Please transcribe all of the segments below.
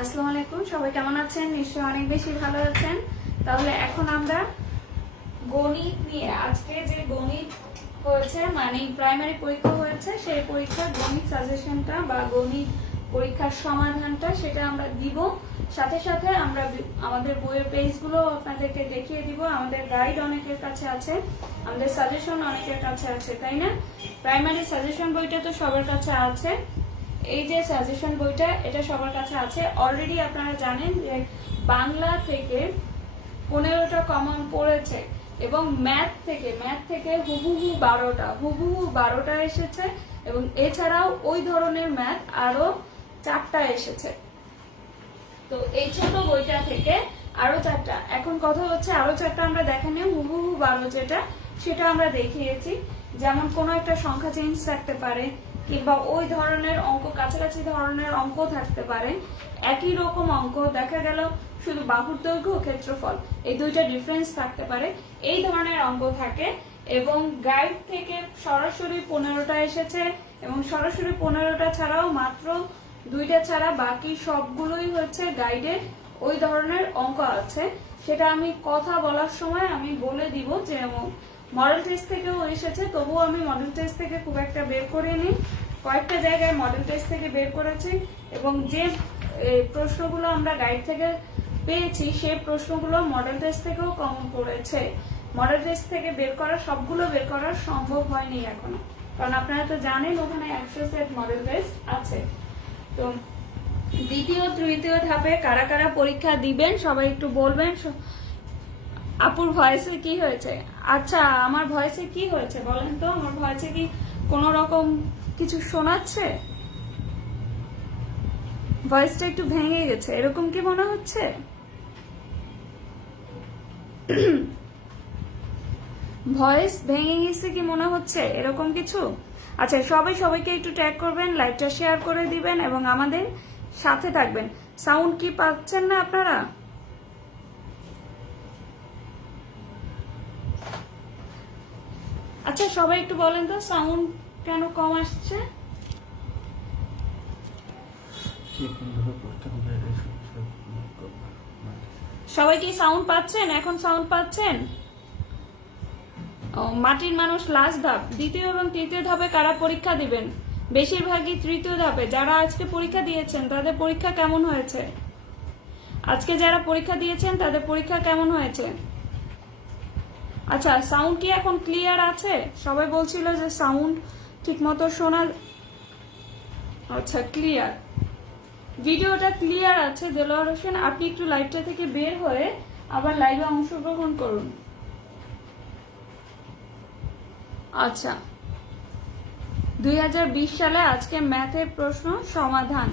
আসসালামু আলাইকুম, সবাই কেমন আছেন? নিশ্চয়ই অনেক বেশি ভালো আছেন। তাহলে এখন আমরা গণিত নিয়ে, আজকে যে গণিত হয়েছে মানে প্রাইমারি পরীক্ষা হয়েছে, সেই পরীক্ষার গণিত সাজেশনটা বা গণিত পরীক্ষার সমাধানটা সেটা আমরা দিব। সাথে সাথে আমরা আমাদের বইয়ের পেজগুলো আপনাদেরকে দেখিয়ে দিব। আমাদের গাইড অনেকের কাছে আছে, আমাদের সাজেশন অনেকের কাছে আছে, তাই না? প্রাইমারি সাজেশন বইটা তো সবার কাছে আছে। এই যে সাজেশন বইটা, এটা সবার কাছে আছে অলরেডি। আপনারা জানেন যে বাংলা থেকে 15টা কমন পড়েছে এবং ম্যাথ থেকে হুবহু 12টা এসেছে এবং এছাড়াও ওই ধরনের ম্যাথ আরো 4টা এসেছে। তো এই ছোট বইটা থেকে আরো 4টা, এখন কথা হচ্ছে আরো 4টা আমরা দেখানি, হুবহু 12 যেটা সেটা আমরা দেখিয়েছি। যেমন কোনো একটা সংখ্যা চেঞ্জ থাকতে পারে কিংবা ওই ধরনের অঙ্ক, কাছাকাছি ধরনের অঙ্ক থাকতে পারে, একই রকম অঙ্ক দেখা গেল শুধু বাহুর দৈর্ঘ্য ক্ষেত্রফল এই দুইটা ডিফারেন্স থাকতে পারে, এই ধরনের অঙ্ক থাকে। এবং গাইড থেকে সরাসরি 15টা এসেছে এবং সরাসরি 15টা ছাড়াও মাত্র 2টা ছাড়া বাকি সবগুলোই হচ্ছে গাইডে ওই ধরনের অঙ্ক আছে। সেটা আমি কথা বলার সময় আমি বলে দিব যে মডেল টেস্ট থেকেও এসেছে, তবুও আমি মডেল টেস্ট থেকে খুব একটা বের করিনি, কয়েকটা জায়গায় মডেল টেস্ট থেকে বের করেছি এবং যে প্রশ্নগুলো আমরা গাইড থেকে পেয়েছি সেই প্রশ্নগুলো মডেল টেস্ট থেকেও কমন পড়েছে। মডেল টেস্ট থেকে বের করা সবগুলো বের করা সম্ভব হয়নি এখনো, কারণ আপনারা তো জানেন ওখানে 100 সেট মডেল টেস্ট আছে। তো দ্বিতীয় তৃতীয় ধাপে কারা কারা পরীক্ষা দিবেন সবাই একটু বলবেন। আপুর ভয়েসে কি হয়েছে? আচ্ছা, আমার ভয়েসে কি হয়েছে বলেন তো? আমার ভয়েসে কি কোনো রকম কিছু শোনাচ্ছে? ভয়েসটা একটু ভেঙে গেছে এরকম কি মনে হচ্ছে? ভয়েস ভেঙে গেছে কি মনে হচ্ছে এরকম কিছু? আচ্ছা, সবাইকে একটু ট্যাগ করবেন, লাইভটা শেয়ার করে দিবেন এবং আমাদের সাথে থাকবেন। সাউন্ড কি পাচ্ছেন না আপনারা? আচ্ছা, সবাই একটু বলেন তো সাউন্ড কেন কম আসছে? সবাই কি সাউন্ড পাচ্ছেন? এখন সাউন্ড পাচ্ছেন? মাটির মানুষ লাস্ট ধাপ, দ্বিতীয় এবং তৃতীয় ধাপে কারা পরীক্ষা দিবেন? বেশিরভাগই তৃতীয় ধাপে। যারা আজকে পরীক্ষা দিয়েছেন তাদের পরীক্ষা কেমন হয়েছে? আজকে যারা পরীক্ষা দিয়েছেন তাদের পরীক্ষা কেমন হয়েছে? আচ্ছা, সাউন্ড কি এখন ক্লিয়ার আছে? সবাই বলছিল যে সাউন্ড ঠিক মতো শোনা। আচ্ছা, ক্লিয়ার, ভিডিওটা ক্লিয়ার আছে। দেলোয়ার হোসেন, আপনি একটু লাইভটা থেকে বের হয়ে আবার লাইভে অংশগ্রহণ করুন। আচ্ছা, 2020 সালে আজকে ম্যাথের প্রশ্ন সমাধান।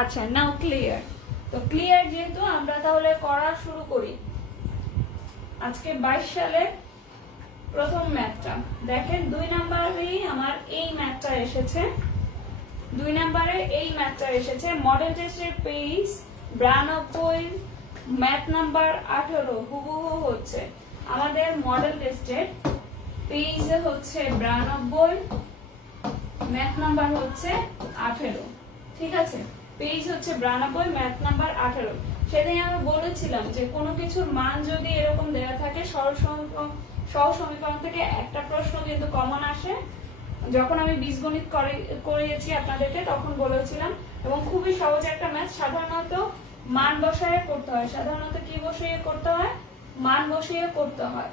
আচ্ছা, নাও ক্লিয়ার। তো ক্লিয়ার যেহেতু, আমরা তাহলে করা শুরু করি। আজকে 22 সালে প্রথম ম্যাথটা দেখেন, 2 নাম্বারেই আমার এই ম্যাথটা এসেছে। 2 নাম্বারে এই ম্যাথটা এসেছে। মডেল টেস্টের পেজ 92, ম্যাথ নাম্বার 18 হুবহু হচ্ছে আমাদের মডেল টেস্টের পেজ হচ্ছে 92, ম্যাথ নাম্বার হচ্ছে 18। ঠিক আছে, পেজ হচ্ছে 92, ম্যাথ নাম্বার 18। সেদিন আমি বলেছিলাম যে কোনো কিছুর মান যদি এরকম দেওয়া থাকে, সহজ সমীকরণ থেকে একটা প্রশ্ন কিন্তু কমন আসে। যখন আমি বীজগণিত করিয়েছি আপনাদেরকে তখন বলেছিলাম, এবং খুবই সহজ একটা ম্যাথ। সাধারণত মান বসায় করতে হয়। সাধারণত কি বসিয়ে করতে হয়? মান বসিয়ে করতে হয়।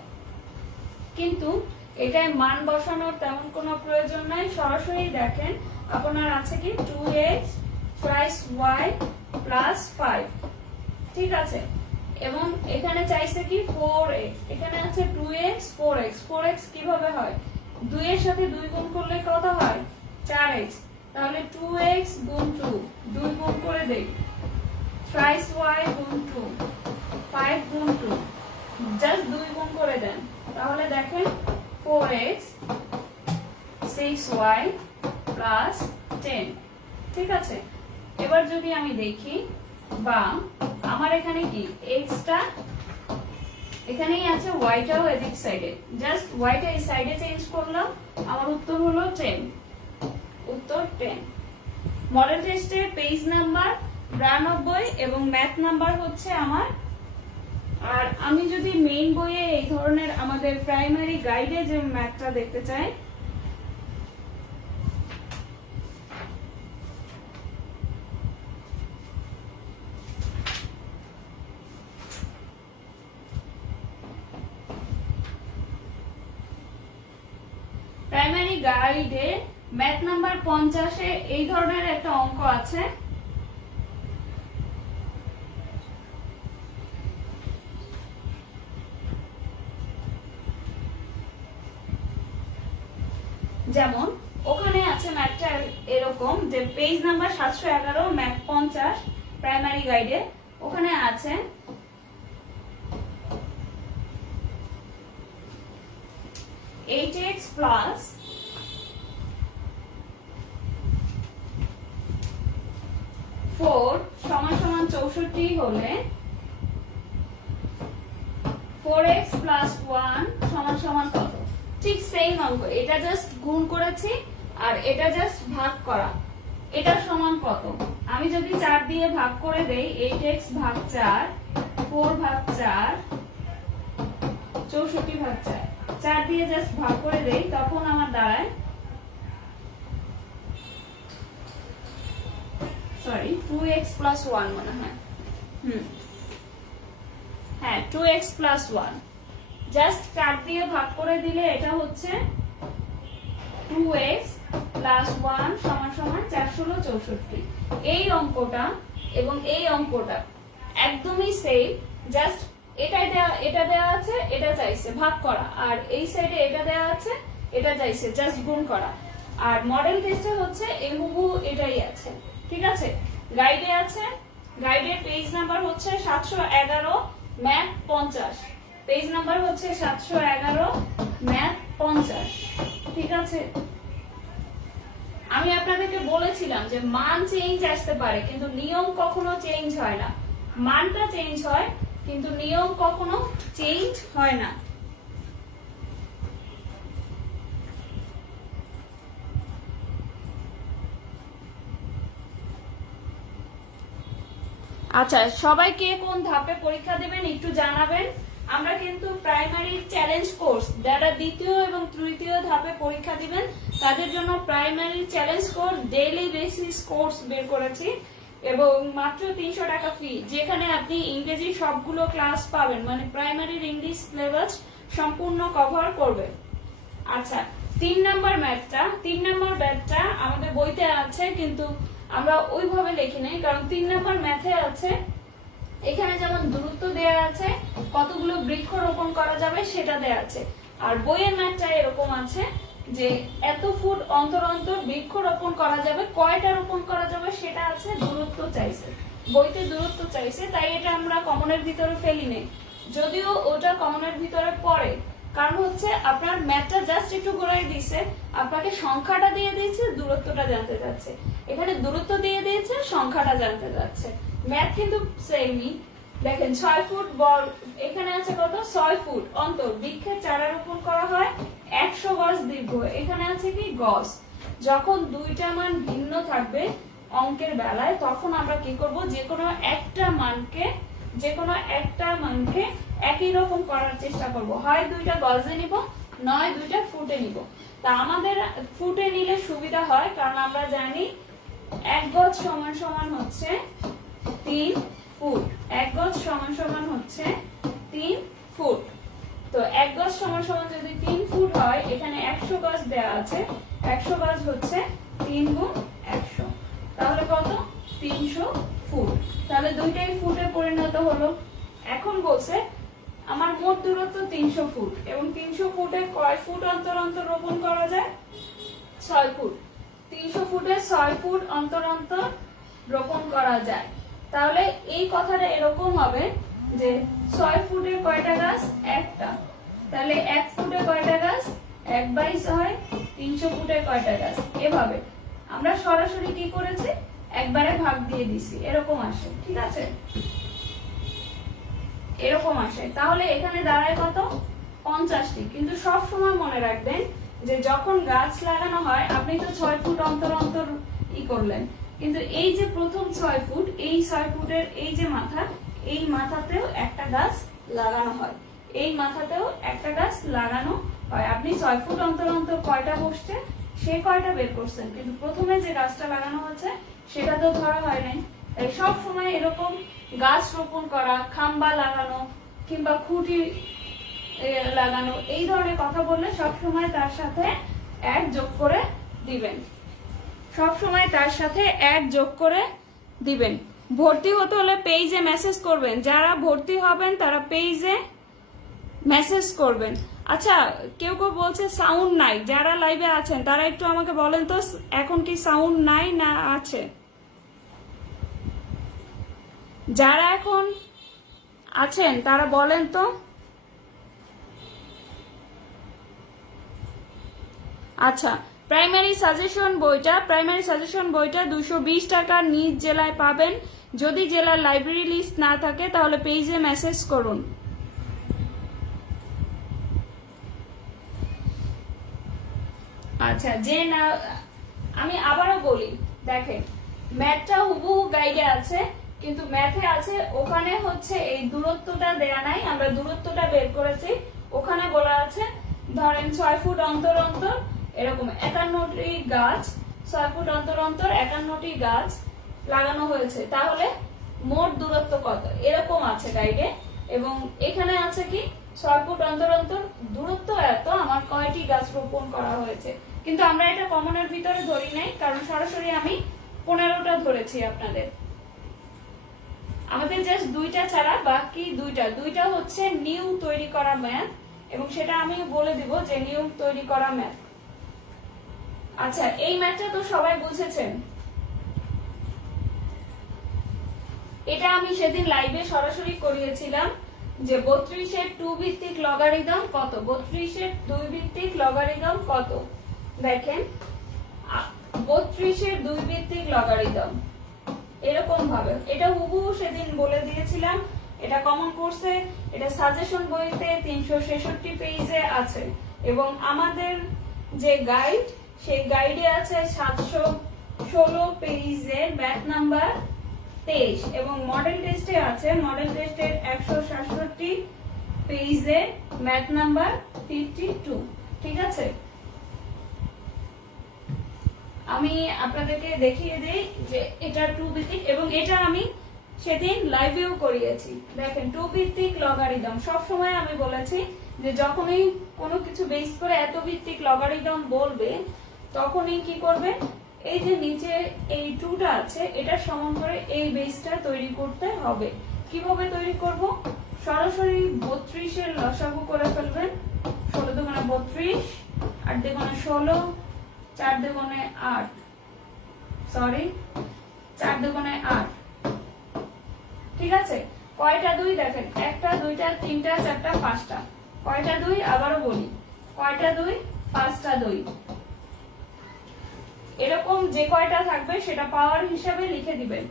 কিন্তু এটাই মান বসানোর তেমন কোনো প্রয়োজন নাই। সরাসরি দেখেন আপনার আছে কি 2x প্লাস y প্লাস 5। ঠিক আছে, এবং এখানে চাইছে কি 4x, এখানে আছে 2x 4x। 4x কিভাবে হয়? 2 এর সাথে 2 গুণ করলে কত হয়? 4x। তাহলে 2x গুণ 2, 2 গুণ করে দেই, প্লাস y গুণ 2, 5 গুণ 2, জাস্ট 2 গুণ করে দেন। তাহলে দেখেন 4x 6y প্লাস 10। ঠিক আছে, এবার যদি আমি দেখি, বা আমার এখানে কি xটা এখানেই আছে, yটাও এদিক সাইডে, জাস্ট yটা এই সাইডে চেঞ্জ করলাম, আমার উত্তর হলো 10। উত্তর 10। মডেল টেস্টে পেজ নাম্বার 92 এবং ম্যাথ নাম্বার হচ্ছে আমার। আর আমি যদি মেইন বইয়ে এই ধরনের আমাদের প্রাইমারি গাইডে যে ম্যাথটা দেখতে চাই, প্রাইমারি গাইডে ম্যাথ নাম্বার 50-এ এই ধরনের একটা অঙ্ক আছে। যেমন ওখানে আছে ম্যাথটা এরকম যে পেজ নাম্বার 711 ম্যাথ 50 প্রাইমারি গাইডে ওখানে আছে 8x plus 4 সমান সমান 64 হলে 4x plus 1 সমান সমান কত? ঠিক সেম অঙ্ক, এটা জাস্ট গুণ করেছি আর এটা জাস্ট ভাগ করা। এটা সমান কত? আমি যদি 4 দিয়ে ভাগ করে দেই 8x ভাগ 4, 4 ভাগ 4, 64 ভাগ 4, 4 দিয়ে জাস্ট ভাগ করে দেই, তখন আমার দাঁড়ায় সরি 2x plus 1 মনে হয়। হ্যাঁ 2x plus 1 জাস্ট 4 দিয়ে ভাগ করে দিলে এটা হচ্ছে 2x plus 1 সমান সমান 464। এই অঙ্কটা এবং এই অঙ্কটা একদমই সেম, জাস্ট এটা দেওয়া আছে, এটা চাইছে ভাগ করা, আর এই সাইডে এটা দেওয়া আছে, এটা চাইছে জাস্ট গুণ করা। আর মডেল টেস্টে হচ্ছে এই হুবহু এটাই আছে, ঠিক আছে। গাইডে আছে, গাইডের পেজ নাম্বার হচ্ছে 711 ম্যাথ 50, পেজ নাম্বার হচ্ছে 711 ম্যাথ 50, ঠিক আছে। আমি আপনাদেরকে বলেছিলাম যে মান চেঞ্জ আসতে পারে কিন্তু নিয়ম কখনো চেঞ্জ হয় না। মানটা চেঞ্জ হয় কিন্তু নিয়ম কখনো চেঞ্জ হয় না। আচ্ছা, সবাই কে কোন ধাপে পরীক্ষা দেবেন একটু জানাবেন। আমরা কিন্তু প্রাইমারি চ্যালেঞ্জ কোর্স যারা দ্বিতীয় এবং তৃতীয় ধাপে পরীক্ষা দিবেন তাদের জন্য primary challenge course daily basis course বের করেছি এবং মাত্র 300 টাকা ফি, যেখানে আপনি ইংরেজি সবগুলো ক্লাস পাবেন, মানে প্রাইমারির ইংলিশ সিলেবাস সম্পূর্ণ কভার করবেন। আচ্ছা, 3 নাম্বার ম্যাথটা আমাদের বইতে আছে কিন্তু আমরা ওইভাবে লিখি নাই, কারণ 3 নাম্বার ম্যাথে আছে এখানে যেমন দূরত্ব দেয়া আছে, কতগুলো বৃক্ষ রোপণ করা যাবে সেটা দেয়া আছে। আর বইয়ের ম্যাথটা এরকম আছে যে এত ফুট অন্তর অন্তর বৃক্ষ রোপণ করা যাবে, কয়টা রোপণ করা যাবে সেটা আছে, দূরত্ব চাইছে, বইতে দূরত্ব চাইছে, তাই এটা আমরা কমনের ভিতরে ফেলি নেই, যদিও ওটা কমনের ভিতরে পড়ে। কারণ হচ্ছে আপনার ম্যাথটা জাস্ট একটু ঘুরাই দিয়েছে, আপনাকে সংখ্যাটা দিয়ে দিয়েছে, দূরত্বটা জানতে যাচ্ছে, এখানে দূরত্ব দিয়ে দিয়েছে, সংখ্যাটা জানতে যাচ্ছে। ম্যাথ কিন্তু সেমই। দেখেন 6 ফুট বল, এখানে আছে কত 6 ফুট অন্তর বৃক্ষের চারা রোপণ করা হয়, 100 গজ দীর্ঘ, এখানে আছে কি গজ। যখন দুইটা মান ভিন্ন থাকবে অঙ্কের বেলায় তখন আমরা কি করব, যে কোনো একটা মানকে একই রকম করার চেষ্টা করব, হয় দুইটা গজে নিব নয় দুইটা ফুটে নিব। তা আমাদের ফুটে নিলে সুবিধা হয়, কারণ আমরা জানি 1 গজ সমান সমান হচ্ছে 3 ফুট, 1 গজ সমান সমান হচ্ছে 3 ফুট। তো 1 গজ সমান সমান যদি 3 ফুট হয়, এখানে 100 গজ দেয়া আছে, 100 গজ হচ্ছে 3 গুণ 100, তাহলে কত 300 ফুট। তাহলে দুইটাই ফুটে পরিণত হলো। এখন বলছে আমার মোট দূরত্ব 300 ফুট এবং 300 ফুটে কয় ফুট অন্তর অন্তর রোপণ করা যায়? 6 ফুট। 300 ফুটে 6 ফুট অন্তর অন্তর রোপণ করা যায়। তাহলে এই কথাটা এরকম হবে যে 6 ফুটে কয়টা গাছ? একটা। তাহলে 1 ফুটে কয়টা গাছ? 1/6। 300 ফুটে কয়টা গাছ? এভাবে আমরা সরাসরি কি করেছি, একবারে ভাগ দিয়ে দিছি, এরকম আসে, ঠিক আছে, এরকম আসে। তাহলে এখানে দাঁড়ায় কত? 50টি। কিন্তু সব সময় মনে রাখবেন যে যখন গাছ লাগানো হয় আপনি তো 6 ফুট অন্তর অন্তর করলেন, কিন্তু এই যে প্রথম 6 ফুট, এই 6 ফুটের এই যে মাথা, এই মাথাতেও একটা গাছ লাগানো হয়, এই মাথাতেও একটা গাছ লাগানো হয়। আপনি 6 ফুট অন্তর অন্তর কয়টা বসছে সে কয়টা বের করছেন, কিন্তু প্রথমে যে গাছটা লাগানো হচ্ছে সেটা তো ধরা হয় নাই। তাই সব সময় এরকম গাছ রোপণ করা, খাম্বা লাগানো কিংবা খুঁটি লাগানো, এই ধরনের কথা বললে সব সময় তার সাথে এক যোগ করে দিবেন, সব সময় তার সাথে এক যোগ করে দিবেন। ভর্তি হতে হলে পেজে মেসেজ করবেন, যারা ভর্তি হবেন তারা পেজে মেসেজ করবেন। আচ্ছা, কেউ কেউ বলছে সাউন্ড নাই, যারা লাইভে আছেন তারা একটু আমাকে বলেন তো এখন কি সাউন্ড নাই না আছে? যারা এখন আছেন তারা বলেন তো। আচ্ছা, প্রাইমারি সাজেশন বইটা 220 টাকা নিজ জেলায় পাবেন। যদি জেলার লাইব্রেরি লিস্ট না থাকে তাহলে পেজে মেসেজ করুন। আচ্ছা, যে না, আমি আবারও বলি, দেখেন ম্যাথটা হুবহু গাইডে আছে, কিন্তু ম্যাথে আছে ওখানে হচ্ছে এই দূরত্বটা দেয়া নাই, আমরা দূরত্বটা বের করেছি। ওখানে বলা আছে ধরেন 6 ফুট অন্তর অন্তর এরকম 51টি গাছ, 6 ফুট অন্তর অন্তর 51টি গাছ লাগানো হয়েছে, তাহলে মোট দূরত্ব কত এরকম আছে গাইডে। এবং এখানে আছে কি 6 ফুট অন্তর অন্তর দূরত্ব এত, আমার কয়টি গাছ রোপণ করা হয়েছে। কিন্তু আমরা এটা কমনের ভিতরে ধরি নাই, কারণ সরাসরি আমি 15টা ধরেছি আপনাদের। আমাদের জাস্ট 2টা ছাড়া বাকি দুইটা হচ্ছে নিউ তৈরি করা ম্যাথ, এবং সেটা আমি বলে দিব যে নিউ তৈরি করা ম্যাথ। আচ্ছা, এই ম্যাথটা তো সবাই বুঝেছেন। এটা আমি সেদিন লাইভে সরাসরি করিয়েছিলাম যে 32 এর 2 ভিত্তিক লগারিদম কত, 32 এর 2 ভিত্তিক লগারিদম কত। দেখেন 32 এর 2 ভিত্তিক লগারিদম এরকম ভাবে, এটা হুবহু সেদিন বলে দিয়েছিলাম। এটা কমন কোর্সে, এটা সাজেশন বইতে 366 পেজে আছে, এবং আমাদের যে গাইড সেই গাইডে আছে 716 পেজের ব্যাচ নাম্বার 23, এবং মডেল টেস্টে আছে, মডেল টেস্টের 167 পেজে ম্যাথ নাম্বার 52। ঠিক আছে, আমি আপনাদেরকে দেখিয়ে দিই যে এটা 2 ভিত্তিক, এবং এটা আমি সেদিন লাইভেও করিয়েছি। দেখেন 2 ভিত্তিক লগারিদম, সব সময় আমি বলেছি যে যখনই কোনো কিছু বেস করে এত ভিত্তিক লগারিদম বলবে তখনই কি করবে, এই যে নিচে এই 2টা আছে এটা সমান করে এই বেসটা তৈরি করতে হবে। কিভাবে তৈরি করব, সরাসরি 32 এর লসাগু করে ফেলবেন। 16 দুগুণে 32, 8 দুগুণে 16, 4 দুগুণে 8, সরি 4 দুগুণে 8। ঠিক আছে, কয়টা 2 দেখেন, 1টা 2টা 3টা 4টা 5টা, কয়টা 2 আবারও বলি, কয়টা 2, 5টা 2। এরকম যে কয়টা থাকবে সেটা পাওয়ার হিসাবে লিখে দিবেন।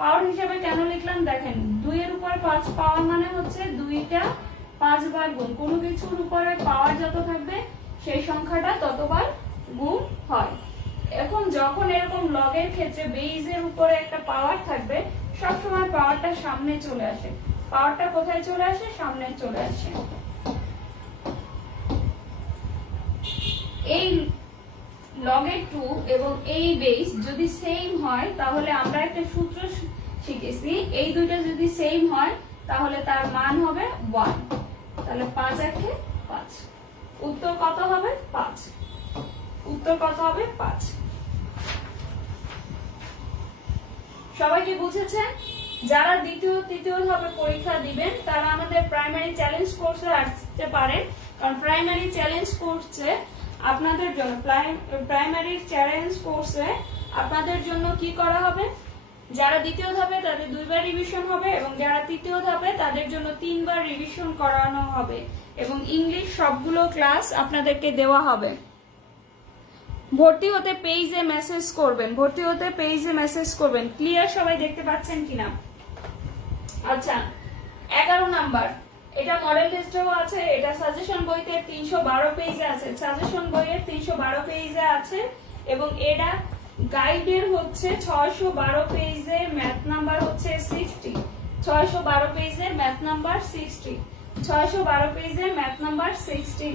পাওয়ার হিসাবে কেন লিখলাম, দেখেন 2 এর উপরে 5 পাওয়ার মানে হচ্ছে 2টা 5 বার গুণ, কোনো কিছুর উপরে পাওয়ার যত থাকবে সেই সংখ্যাটা ততবার গুণ হয়। এখন যখন এরকম লগের ক্ষেত্রে বেইজের উপরে একটা পাওয়ার থাকবে, সবসময় পাওয়ারটা সামনে চলে আসে। পাওয়ারটা কোথায় চলে আসে, সামনে চলে আসে। এই লগের 2 এবং এই বেস যদি সেম হয় তাহলে আমরা একটা সূত্র শিখেছি, এই দুইটা যদি সেম হয় তাহলে তার মান হবে 1। তাহলে 5 একে 5, উত্তর কত হবে 5, উত্তর কত হবে 5। সবাই কি বুঝেছেন? যারা দ্বিতীয় তৃতীয় ধাপে পরীক্ষা দিবেন তারা আমাদের প্রাইমারি চ্যালেঞ্জ কোর্সে আসতে পারেন, কারণ প্রাইমারি চ্যালেঞ্জ কোর্সে আপনাদের জন্য প্রাইমারি চ্যালেঞ্জ কোর্সে আপনাদের জন্য কি করা হবে, যারা দ্বিতীয় ধাপে তাদের 2 বার রিভিশন হবে, এবং যারা তৃতীয় ধাপে তাদের জন্য 3 বার রিভিশন করানো হবে, এবং ইংলিশ সবগুলো ক্লাস আপনাদেরকে দেওয়া হবে। ভর্তি হতে পেজে মেসেজ করবেন, ভর্তি হতে পেজে মেসেজ করবেন। ক্লিয়ার? সবাই দেখতে পাচ্ছেন কিনা? আচ্ছা, 11 নাম্বার, এটা মডেল টেস্টেও আছে, এটা সাজেশন বইতে 312 পেজে আছে, সাজেশন বইয়ের 312 পেজে আছে, এবং এটা গাইডের হচ্ছে 612 পেজে ম্যাথ নাম্বার হচ্ছে 60, 612 পেজে ম্যাথ নাম্বার 60, 612 পেজে ম্যাথ নাম্বার 60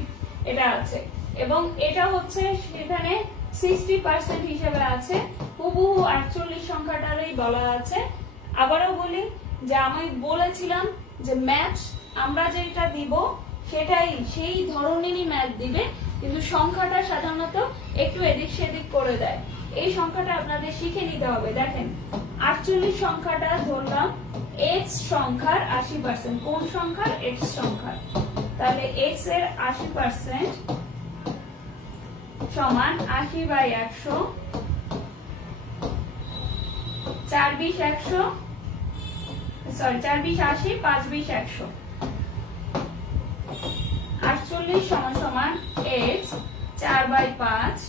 এটা আছে। এবং এটা হচ্ছে সেখানে 60% হিসেবে আছে, হুবহু 48 সংখ্যাটারই বলা আছে। আবারও বলি যে আমি বলেছিলাম যে ম্যাথ আমরা যেটা দিব সেটাই সেই ধরনেরই ম্যাথ দিবে, কিন্তু সংখ্যাটা সাধারণত একটু এদিক সেদিক করে দেয়। এই সংখ্যাটা আপনাদের শিখে নিতে হবে। দেখেন 48 সংখ্যাটা ধরলাম এক্স সংখ্যার 80%, কোন সংখ্যার? এক্স সংখ্যার। তাহলে এক্স এর 80% সমান 80/100, 4 20 100, সরি 4 20 80, 5 20 100। 48 সমান সমান x 4/5।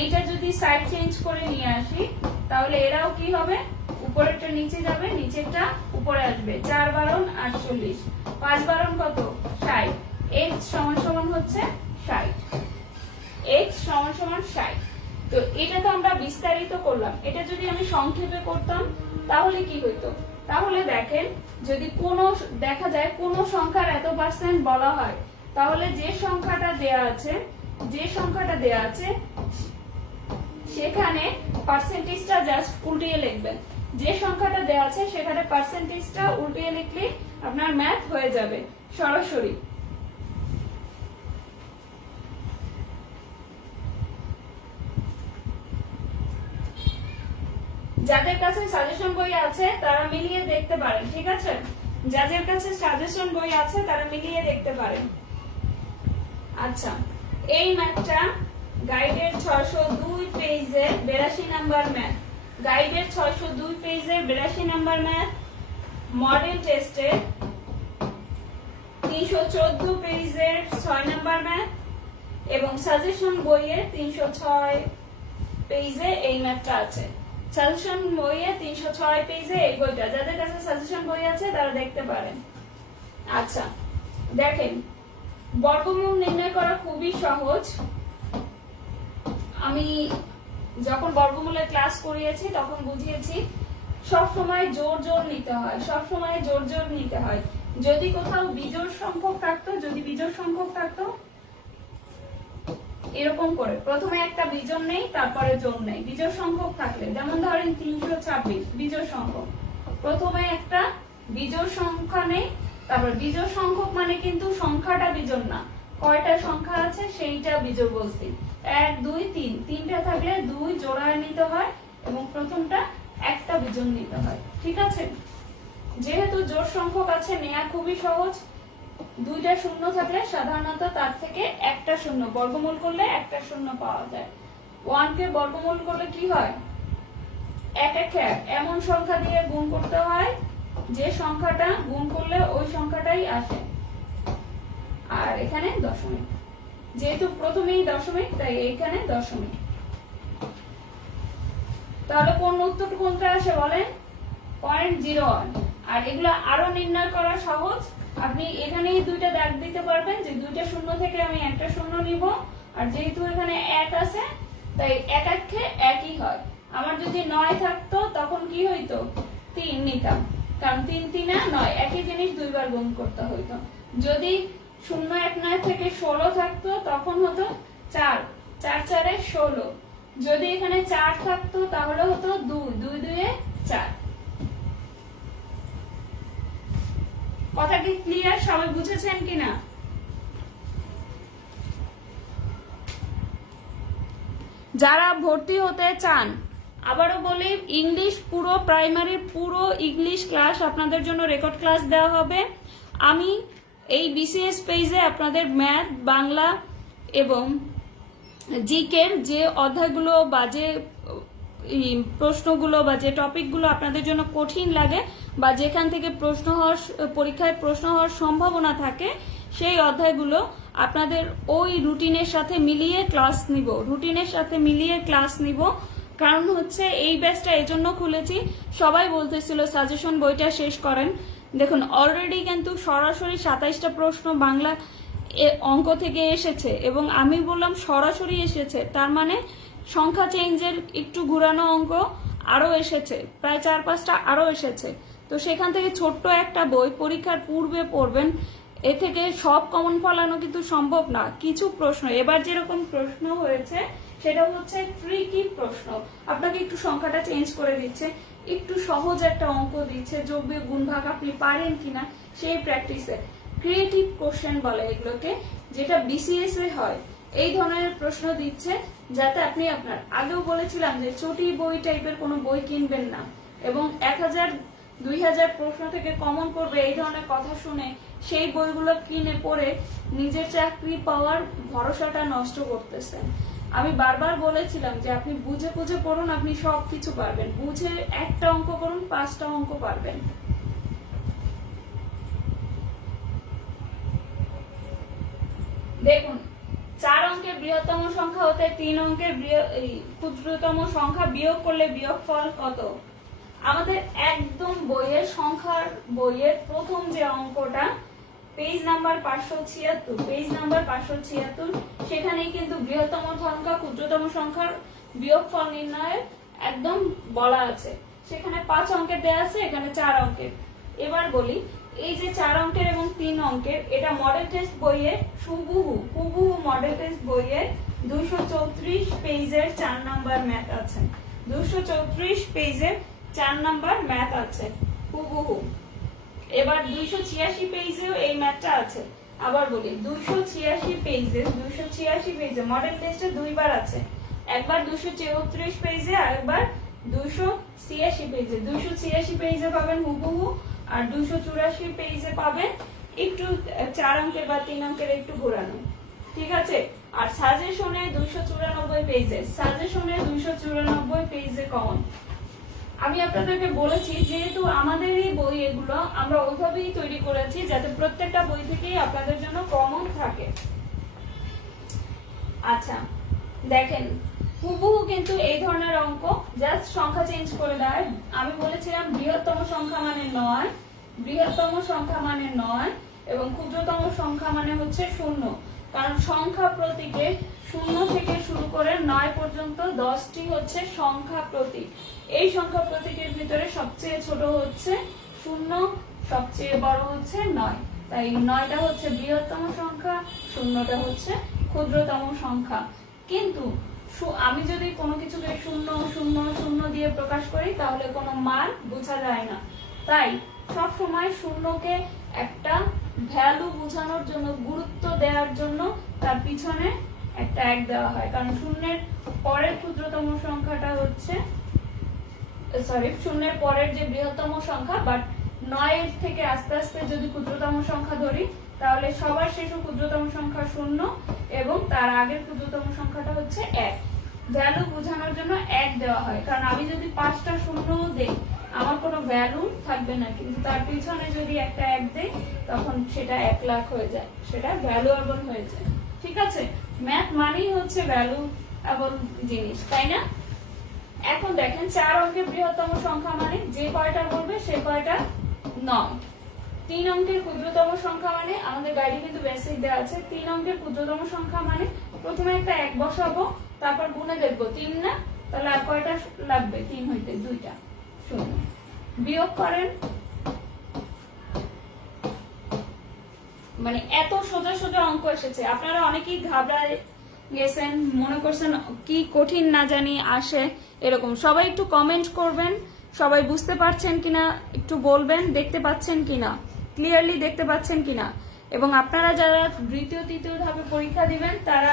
এইটা যদি সাইড চেঞ্জ করে নিয়ে আসি তাহলে এরাও কি হবে? উপরেরটা নিচে যাবে, নিচেরটা উপরে আসবে। 4 বারণ 48, 5 বারণ কত? 60। x সমান সমান হচ্ছে 60, x সমান সমান 60। তো এটা তো আমরা বিস্তারিত করলাম। এটা যদি আমি সংক্ষেপে করতাম তাহলে কি হইতো? তাহলে দেখেন যদি দেখা যায় কোন সংখ্যার এত পার্সেন্ট বলা হয়, তাহলে যে সংখ্যাটা দেয়া আছে সেখানে পার্সেন্টেজটা জাস্ট উল্টিয়ে লিখবেন। যে সংখ্যাটা দেয়া আছে সেখানে পার্সেন্টেজটা উল্টিয়ে লিখলে আপনার ম্যাথ হয়ে যাবে সরাসরি। যাদের কাছে সাজেশন বই আছে তারা মিলিয়ে দেখতে পারেন, ঠিক আছে? যাদের কাছে সাজেশন বই আছে তারা মিলিয়ে দেখতে পারেন। আচ্ছা, এই ম্যাথটা গাইডের 602 পেজে 82 নাম্বার ম্যাথ, গাইডের 602 পেজে 82 নাম্বার ম্যাথ, মডেল টেস্টে 314 পেজের 6 নাম্বার ম্যাথ এবং সাজেশন বইয়ের 306 পেজে এই ম্যাথটা আছে। সাজেশন বইয়ে 306 পেজে এই বইটা, যাদের কাছে সাজেশন বই আছে তারা দেখতে পারেন। আচ্ছা দেখেন, বর্গমূল নির্ণয় করা খুবই সহজ। আমি যখন বর্গমূলের ক্লাস করিয়েছি তখন বুঝিয়েছি সব সময় জোর জোর নিতে হয়, সব সময় জোর জোর নিতে হয়। যদি কোথাও বিজোড় সংখ্যক থাকতো এরকম করে প্রথমে একটা বিজোড় নেই তারপরে জোড় নেই। বিজোড় সংখ্যক থাকলে যেমন ধরেন 326 বিজোড় সংখ্যক, প্রথমে একটা বিজোড় সংখ্যা নেই, তারপর বিজোড় সংখ্যক মানে কিন্তু সংখ্যাটা বিজোড় না, কয়টা সংখ্যা আছে সেইটা বিজোড় বলছি। 1 2 3, তিনটা থাকলে 2 জোড়ায় নিতে হয় এবং প্রথমটা একটা বিজোড় নিতে হয়, ঠিক আছে? যেহেতু জোড় সংখ্যক আছে নেয়া খুবই সহজ। দুইটা শূন্য থাকলে সাধারণত তার থেকে একটা শূন্য বর্গমূল করলে একটা শূন্য পাওয়া যায়। 1 কে বর্গমূল করলে কি হয়? 1 1 1 এমন সংখ্যা দিয়ে গুণ করতে হয় যে সংখ্যাটা গুণ করলে ওই সংখ্যাটাই আসে। আর এখানে দশমিক, যেহেতু প্রথমেই দশমিক তাই এখানে দশমিক। তাহলে কোন উত্তর কোনটা আসে বলেন? 0.01। আর এগুলো আরো নির্ণয় করা সহজ। আপনি এখানেই দুইটা দাগ দিতে পারবেন যে দুইটা শূন্য থেকে আমি একটা শূন্য নিব, আর যেহেতু এখানে 1 আছে তাই 1 1 একই হয়। আমার যদি 9 থাকতো তখন কি হইতো? 3 নিতাম, কারণ 3 3 9, একই জিনিস দুইবার গুণ করতে হইতো। যদি 0 1 9 থেকে 16 থাকতো তখন হতো 4 4 4 16। যদি এখানে 4 থাকতো তাহলে হতো 2 2 2 4। কথা কি ক্লিয়ার? সবাই বুঝেছেন কিনা? যারা ভর্তি হতে চান, আবারও বলি ইংলিশ পুরো প্রাইমারির পুরো ইংলিশ ক্লাস আপনাদের জন্য রেকর্ড ক্লাস দেওয়া হবে। আমি এই বিসিএস পেজে আপনাদের ম্যাথ, বাংলা এবং জিকের যে অধ্যায়গুলো বা যে প্রশ্নগুলো বা যে টপিকগুলো আপনাদের জন্য কঠিন লাগে বা যেখান থেকে পরীক্ষায় প্রশ্ন হওয়ার সম্ভাবনা থাকে সেই অধ্যায়গুলো আপনাদের ওই রুটিনের সাথে মিলিয়ে ক্লাস নিব। কারণ হচ্ছে এই ব্যাচটা এজন্য খুলেছি, সবাই বলতেছিল সাজেশন বইটা শেষ করেন। দেখুন অলরেডি কিন্তু সরাসরি 27টা প্রশ্ন বাংলা অঙ্ক থেকে এসেছে এবং আমি বললাম সরাসরি এসেছে, তার মানে সংখ্যা চেঞ্জের একটু ঘুরানো অঙ্ক আরো এসেছে, প্রায় 4-5টা আরো এসেছে। তো সেখান থেকে ছোট্ট একটা বই পরীক্ষার পূর্বে পড়বেন, এ থেকে সব কমন ফলানো কিন্তু সম্ভব না। কিছু প্রশ্ন এবার যেরকম প্রশ্ন হয়েছে সেটা হচ্ছে ট্রিকি প্রশ্ন, আপনাকে একটু সংখ্যাটা চেঞ্জ করে দিচ্ছে, একটু সহজ একটা অঙ্ক দিচ্ছে, যোগ বিয়োগ গুণ ভাগ আপনি পারেন কিনা সেই প্র্যাকটিসে। ক্রিয়েটিভ কোশ্চেন বলে এগুলোকে, যেটা বিসিএস এ হয়। এই ধরনের প্রশ্ন দিচ্ছে যাতে আপনি আপনার, আগেও বলেছিলাম যে চটি বই টাইপের কোনো বই কিনবেন না, এবং 1000-2000 প্রশ্ন থেকে কমন পড়বে এই ধরনের কথা শুনে সেই বইগুলো কিনে পড়ে নিজের চাকরি পাওয়ার ভরসাটা নষ্ট করতেছেন। আমি বারবার বলেছিলাম যে আপনি বুঝে বুঝে পড়ুন, আপনি সবকিছু পারবেন। বুঝে একটা অঙ্ক করুন, 5টা অঙ্ক পারবেন। দেখুন, 4 অঙ্কের বৃহত্তম সংখ্যা হতে 3 অঙ্কের ক্ষুদ্রতম সংখ্যা বিয়োগ করলে বিয়োগফল কত? আমাদের একদম বইয়ের প্রথম যে অঙ্কটা, পেজ নাম্বার 576, সেখানেই কিন্তু বৃহত্তম সংখ্যা ক্ষুদ্রতম সংখ্যার বিয়োগফল নির্ণয়ের একদম বলা আছে। সেখানে 5 অঙ্কের দেয়া আছে, এখানে 4 অঙ্কের। এবার বলি, এই যে 4 অঙ্কের এবং 3 অঙ্কের, এটা মডেল টেস্ট বইয়ে হুবহু মডেল টেস্ট বইয়ে 234 পেজের 4 নাম্বার ম্যাথ আছে। 234 পেজের 4 নাম্বার ম্যাথ আছে হুবহু। এবার 286 পেজেও এই ম্যাথটা আছে। আবার বলি, 286 পেজে মডেল টেস্টে দুইবার আছে, একবার 234 পেজে আর একবার 286 পেজে। 286 পেজে পাবেন হুবহু, আর 284 পেজে পাবেন একটু 4 অঙ্কের বা 3 অঙ্কের একটু ঘোরানো, ঠিক আছে? আর সাজেশনে 294 পেজে কমন। আমি আপনাদেরকে বলেছি, যেহেতু আমাদের এই বই এগুলো আমরা ওইভাবেই তৈরি করেছি যাতে প্রত্যেকটা বই থেকেই আপনাদের জন্য কমন থাকে। আচ্ছা দেখেন, হুবহু কিন্তু এই ধরনের অঙ্ক, জাস্ট সংখ্যা চেঞ্জ করে দেয়। আমি বলেছিলাম বৃহত্তম সংখ্যা মানে 9, এবং ক্ষুদ্রতম সংখ্যা মানে হচ্ছে 0, কারণ সংখ্যা প্রতীকে 0 থেকে শুরু করে 9 পর্যন্ত 10টি হচ্ছে সংখ্যা প্রতীক। এই সংখ্যা প্রতীকের ভিতরে সবচেয়ে ছোট হচ্ছে 0, সবচেয়ে বড় হচ্ছে 9, তাই 9টা হচ্ছে বৃহত্তম সংখ্যা, 0টা হচ্ছে ক্ষুদ্রতম সংখ্যা। কিন্তু আমি যদি কোনো কিছুকে 0 দিয়ে প্রকাশ করি তাহলে কোনো মান বোঝা যায় না। তাই সব সময় 0কে একটা ভ্যালু বোঝানোর জন্য, গুরুত্ব দেওয়ার জন্য তার পিছনে একটা 1 দেওয়া হয়, কারণ 0-এর পরের ক্ষুদ্রতম সংখ্যাটা হচ্ছে, সরি, 0-এর পরের যে বৃহত্তম সংখ্যা, বাট 9-এর থেকে আস্তে আস্তে যদি ক্ষুদ্রতম সংখ্যা ধরি তাহলে সবার শেষ ক্ষুদ্রতম সংখ্যা 0 এবং তার আগের ক্ষুদ্রতম সংখ্যাটা হচ্ছে 1। ভ্যালু বোঝানোর জন্য 1 দেওয়া হয়, কারণ আমি যদি 5টা 0 দেই আমার কোনো ভ্যালু থাকবে না, কিন্তু তার পিছনে যদি একটা 1 দেই তখন সেটা 1 লাখ হয়ে যায়, সেটা ভ্যালুয়েবল হয়ে যায়। ঠিক আছে, ম্যাথ মানেই হচ্ছে ভ্যালুয়েবল জিনিস, তাই না? এখন দেখেন, 4 অঙ্কের বৃহত্তম সংখ্যা মানে যে কয়টা বলবে সে কয়টা 9। 3 অঙ্কের ক্ষুদ্রতম সংখ্যা মানে, আমাদের গাইডে কিন্তু বেসিক দেওয়া আছে, 3 অঙ্কের ক্ষুদ্রতম সংখ্যা মানে প্রথমে একটা 1 বসাবো, তারপর গুণে দেখবো 3 না, তাহলে আর কয়টা লাগবে? 3 হইতে 2টা 0। বিয়োগ করেন, মানে এত সোজা সোজা অঙ্ক এসেছে। আপনারা অনেকেই ঘাবড়ায় গেছেন, মনে করছেন কি কঠিন না জানি আসে এরকম। সবাই একটু কমেন্ট করবেন, সবাই বুঝতে পারছেন কিনা একটু বলবেন, দেখতে পাচ্ছেন কিনা, ক্লিয়ারলি দেখতে পাচ্ছেন কিনা। এবং আপনারা যারা দ্বিতীয় তৃতীয় ধাপে পরীক্ষা দিবেন তারা,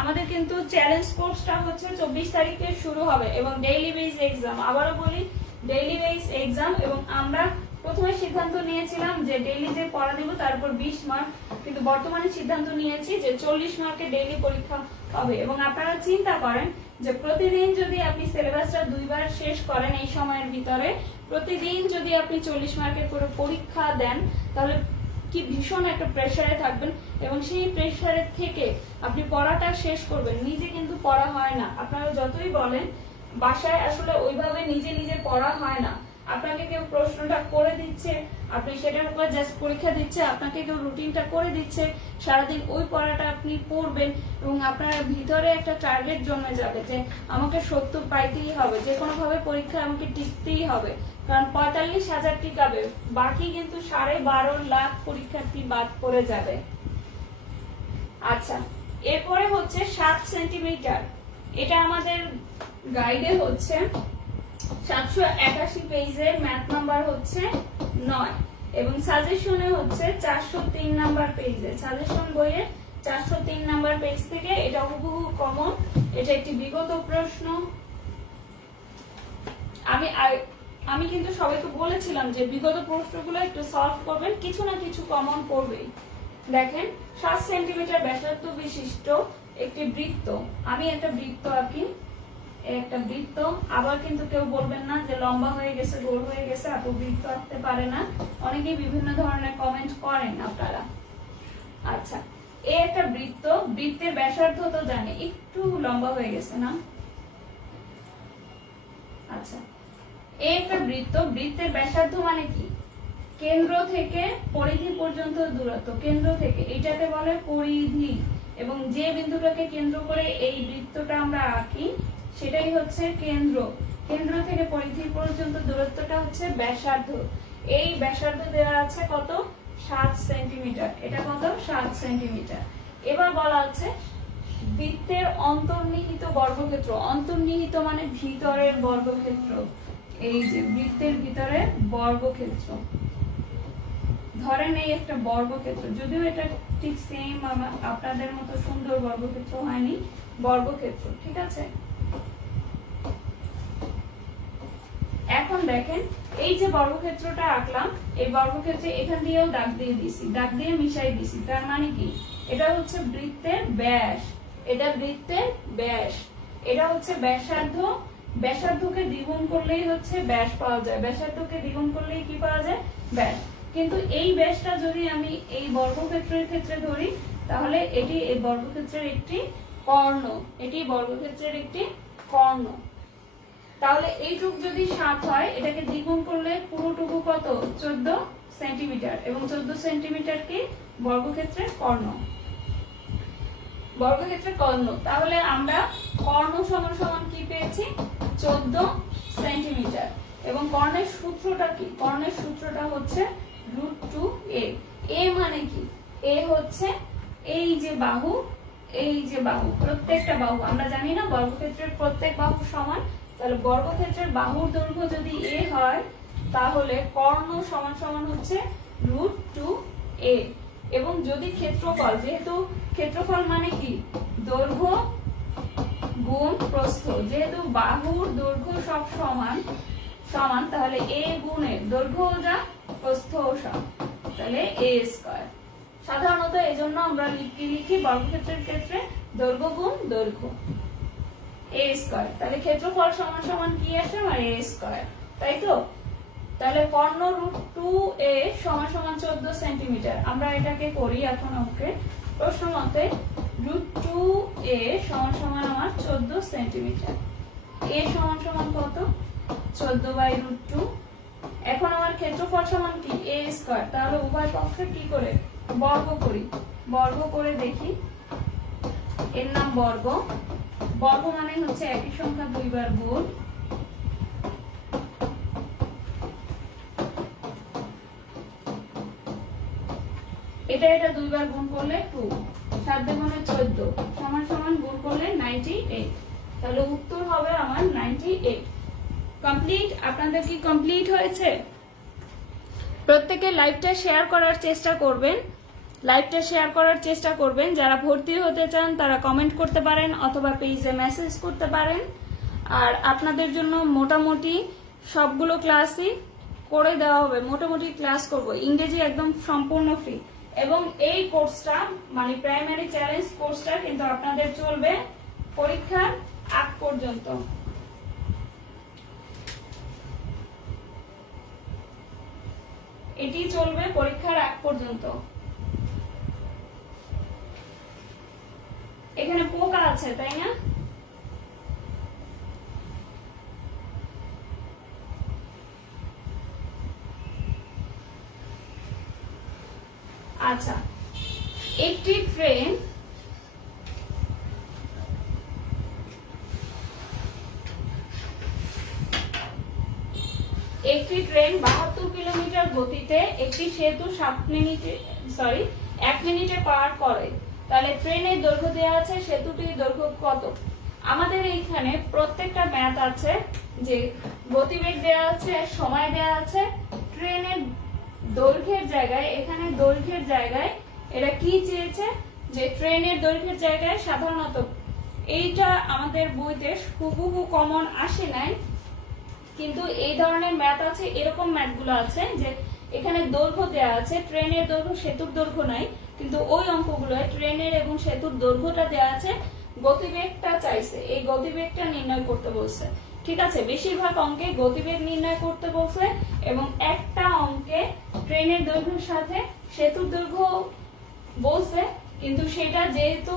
আমাদের কিন্তু চ্যালেঞ্জ কোর্সটা হচ্ছে 24 তারিখে শুরু হবে, এবং ডেইলি বেস এক্সাম, আবারও বলি ডেইলি বেস এক্সাম। এবং আমরা প্রথমে সিদ্ধান্ত নিয়েছিলাম যে ডেইলি যে পড়া দেব তারপর 20 মার্ক, কিন্তু বর্তমানে সিদ্ধান্ত নিয়েছি যে 40 মার্কের ডেইলি পরীক্ষা হবে। এবং আপনারা চিন্তা করেন যে প্রতিদিন যদি আপনি সিলেবাসটা 2 বার শেষ করেন এই সময়ের ভিতরে, প্রতিদিন যদি আপনি 40 মার্কের করে পরীক্ষা দেন তাহলে কি ভীষণ একটা প্রেসারে থাকবেন, এবং সেই প্রেসারের থেকে আপনি পড়াটা শেষ করবেন। নিজে কিন্তু পড়া হয় না, আপনারা যতই বলেন বাসায় আসলে ওইভাবে নিজে নিজে পড়া হয় না। আপনাকে কেউ প্রশ্নটা করে দিচ্ছে, আপনি সেটার উপর জাস্ট পরীক্ষা দিচ্ছে, আপনাকে কেউ রুটিনটা করে দিচ্ছে, সারাদিন ওই পড়াটা আপনি পড়বেন এবং আপনার ভিতরে একটা টার্গেট জমে যাবে যে আমাকে 70 পাইতেই হবে, যে কোনো ভাবে পরীক্ষা আমাকে টিকতেই হবে, কারণ 45,000 টিকাবে, বাকি কিন্তু 12.5 লাখ পরীক্ষার্থী বাদ পড়ে যাবে। আচ্ছা, এরপরে হচ্ছে 7 সেন্টিমিটার। এটা আমাদের গাইডে হচ্ছে 781 পেজের ম্যাথ নাম্বার হচ্ছে 9 এবং সাজেশনে হচ্ছে 403 নাম্বার পেজে, সাজেশন বইয়ের 403 নাম্বার পেজ থেকে। এটা হুবহু কমন, এটা একটি বিগত প্রশ্ন। আমি কিন্তু সবাইকে বলেছিলাম যে বিগত প্রশ্নগুলো একটু সলভ করবেন, কিছু না কিছু কমন পড়বেই। দেখেন, 7 সেন্টিমিটার ব্যাসার্ধ বিশিষ্ট একটি বৃত্ত, আমি একটা বৃত্ত আঁকি, একটা বৃত্ত। আবার কিন্তু কেউ বলবেন না যে লম্বা হয়ে গেছে, গোল হয়ে গেছে, আপু বৃত্ত আঁকতে পারে না, অনেকেই বিভিন্ন ধরনের কমেন্ট করেন আপনারা। আচ্ছা, এই একটা বৃত্ত, বৃত্তের ব্যাসার্ধ তো জানি, একটু লম্বা হয়ে গেছে না? আচ্ছা, এই একটা বৃত্ত, বৃত্তের ব্যাসার্ধ মানে কি? কেন্দ্র থেকে পরিধি পর্যন্ত দূরত্ব, কেন্দ্র থেকে, এটাকে বলে পরিধি, এবং যে বিন্দুটাকে কেন্দ্র করে এই বৃত্তটা আমরা আঁকি সেটাই হচ্ছে কেন্দ্র। কেন্দ্র থেকে পরিধি পর্যন্ত দূরত্বটা হচ্ছে ব্যাসার্ধ। এই ব্যাসার্ধ দেওয়া আছে কত? 7 সেন্টিমিটার। এটা কত? 7 সেন্টিমিটার। এবার বলা আছে বৃত্তের অন্তর্নিহিত বর্গক্ষেত্র। অন্তর্নিহিত মানে ভিতরের বর্গক্ষেত্র। এই যে বৃত্তের ভিতরে বর্গক্ষেত্র, ধরেন এই একটা বর্গক্ষেত্র, যদিও এটা ঠিক সেম আপনাদের মতো সুন্দর বর্গক্ষেত্র হয়নি, বর্গক্ষেত্র, ঠিক আছে? এখন দেখেন, এই যে বর্গক্ষেত্রটা আঁকলাম, এই বর্গক্ষেত্রে এখান দিয়েও দাগ দিয়ে দিছি, দাগ দিয়ে মিশাই দিছি, তার মানে কি? এটা হচ্ছে বৃত্তের ব্যাস, এটা বৃত্তের ব্যাস, এটা হচ্ছে ব্যাসার্ধ। ব্যাসার্ধকে দ্বিগুণ করলেই হচ্ছে ব্যাস পাওয়া যায়, ব্যাসার্ধকে দ্বিগুণ করলেই কি পাওয়া যায়? ব্যাস। কিন্তু এই ব্যাসটা যদি আমি এই বর্গক্ষেত্রের ক্ষেত্রে ধরি, তাহলে এটি এই বর্গক্ষেত্রের একটি কর্ণ, এটি বর্গক্ষেত্রের একটি কর্ণ। তাহলে এইটুক যদি 7 হয়, এটাকে দ্বিগুণ করলে পুরোটুকু কত? 14 সেন্টিমিটার, এবং 14 সেন্টিমিটার কি? বর্গক্ষেত্রের কর্ণ, বর্গক্ষেত্রের কর্ণ। তাহলে আমরা কর্ণ সমান সমান কি পেয়েছি? 14 সেন্টিমিটার। এবং কর্ণের সূত্রটা কি? কর্ণের সূত্রটা হচ্ছে √2a। a মানে কি? a হচ্ছে এই যে বাহু, এই যে বাহু, প্রত্যেকটা বাহু, আমরা জানি না বর্গক্ষেত্রের প্রত্যেক বাহু সমান, তাহলে বর্গক্ষেত্রের বাহুর দৈর্ঘ্য যদি a হয়, তাহলে কর্ণ সমান সমান হচ্ছে √2a। এবং যদি ক্ষেত্রফল, যেহেতু ক্ষেত্রফল মানে কি? দৈর্ঘ্য গুণ প্রস্থ, যেহেতু বাহুর দৈর্ঘ্য সব সমান সমান, তাহলে a গুণের দৈর্ঘ্য যা, প্রস্থও সমান, তাহলে a স্কয়ার। সাধারণত এজন্য আমরা লিখি বর্গক্ষেত্রের ক্ষেত্রে দৈর্ঘ্য গুণ দৈর্ঘ্য, a স্কয়ার। তাহলে ক্ষেত্রফল সমান সমান কি আসে? আমার a স্কয়ার, তাই তো? তাহলে কর্ণ √2a সমান সমান 14 সেন্টিমিটার। আমরা এটাকে করি এখন অঙ্কে, প্রশ্ন মতে √2a সমান সমান আমার 14 সেন্টিমিটার। a সমান সমান কত? 14/√2। এখন আমার ক্ষেত্রফল সমান কি? a square. তাহলে উভয় পক্ষে কি করে? বর্গ করি, বর্গ করে দেখি। এর নাম বর্গ, বর্গ মানে হচ্ছে একই সংখ্যা দুইবার গুণ। এটা দুইবার গুণ করলে 2, 7 দ্বিগুণে 14 সমান সমান গুণ করলে 98। তাহলে উত্তর হবে আমার 98। কমপ্লিট? আপনাদের কি কমপ্লিট হয়েছে? প্রত্যেকে লাইভটা শেয়ার করার চেষ্টা করবেন, লাইভটা শেয়ার করার চেষ্টা করবেন। যারা ভর্তি হতে চান তারা কমেন্ট করতে পারেন অথবা পেজে মেসেজ করতে পারেন। আর আপনাদের জন্য মোটামুটি সবগুলো ক্লাসই করে দেওয়া হবে, মোটামুটি ক্লাস করব। ইংরেজি একদম সম্পূর্ণ ফ্রি, এবং এই কোর্সটা মানে প্রাইমারি চ্যালেঞ্জ কোর্সটা কিন্তু আপনাদের চলবে পরীক্ষার আগ পর্যন্ত। এটি চলবে পরীক্ষার আগ পর্যন্ত। এখানে পোকা আছে, তাই না? আচ্ছা, একটি ট্রেন একটি ট্রেন 72 কিলোমিটার গতিতে একটি সেতু 1 মিনিটে পার করে, তাহলে ট্রেনের দৈর্ঘ্য দেওয়া আছে, সেতুটির দৈর্ঘ্য কত? আমাদের এইখানে প্রত্যেকটা ম্যাথ আছে, যে গতিবেগ দেওয়া আছে, সময় দেওয়া আছে, ট্রেনের দৈর্ঘ্যের জায়গায়, এখানে দৈর্ঘ্যের জায়গায় এটা কি চেয়েছে, যে ট্রেনের দৈর্ঘ্যের জায়গায় সাধারণত এইটা আমাদের বইতে হুবহু কমন আসে নাই, কিন্তু এই ধরনের ম্যাথ আছে, এরকম ম্যাথগুলো আছে যে এখানে দৈর্ঘ্য দেওয়া আছে, ট্রেনের দৈর্ঘ্য সেতুর দৈর্ঘ্য নাই, কিন্তু ওই অঙ্কগুলো ট্রেনের এবং সেতুর দৈর্ঘ্যটা দেওয়া আছে, গতিবেগটা চাইছে, এই গতিবেগটা নির্ণয় করতে বলছে। ঠিক আছে, বেশিরভাগ অঙ্কে গতিবেগ নির্ণয় করতে বলছে, এবং একটা অঙ্কে ট্রেনের দৈর্ঘ্যের সাথে সেতুর দৈর্ঘ্য বলছে, কিন্তু সেটা যেহেতু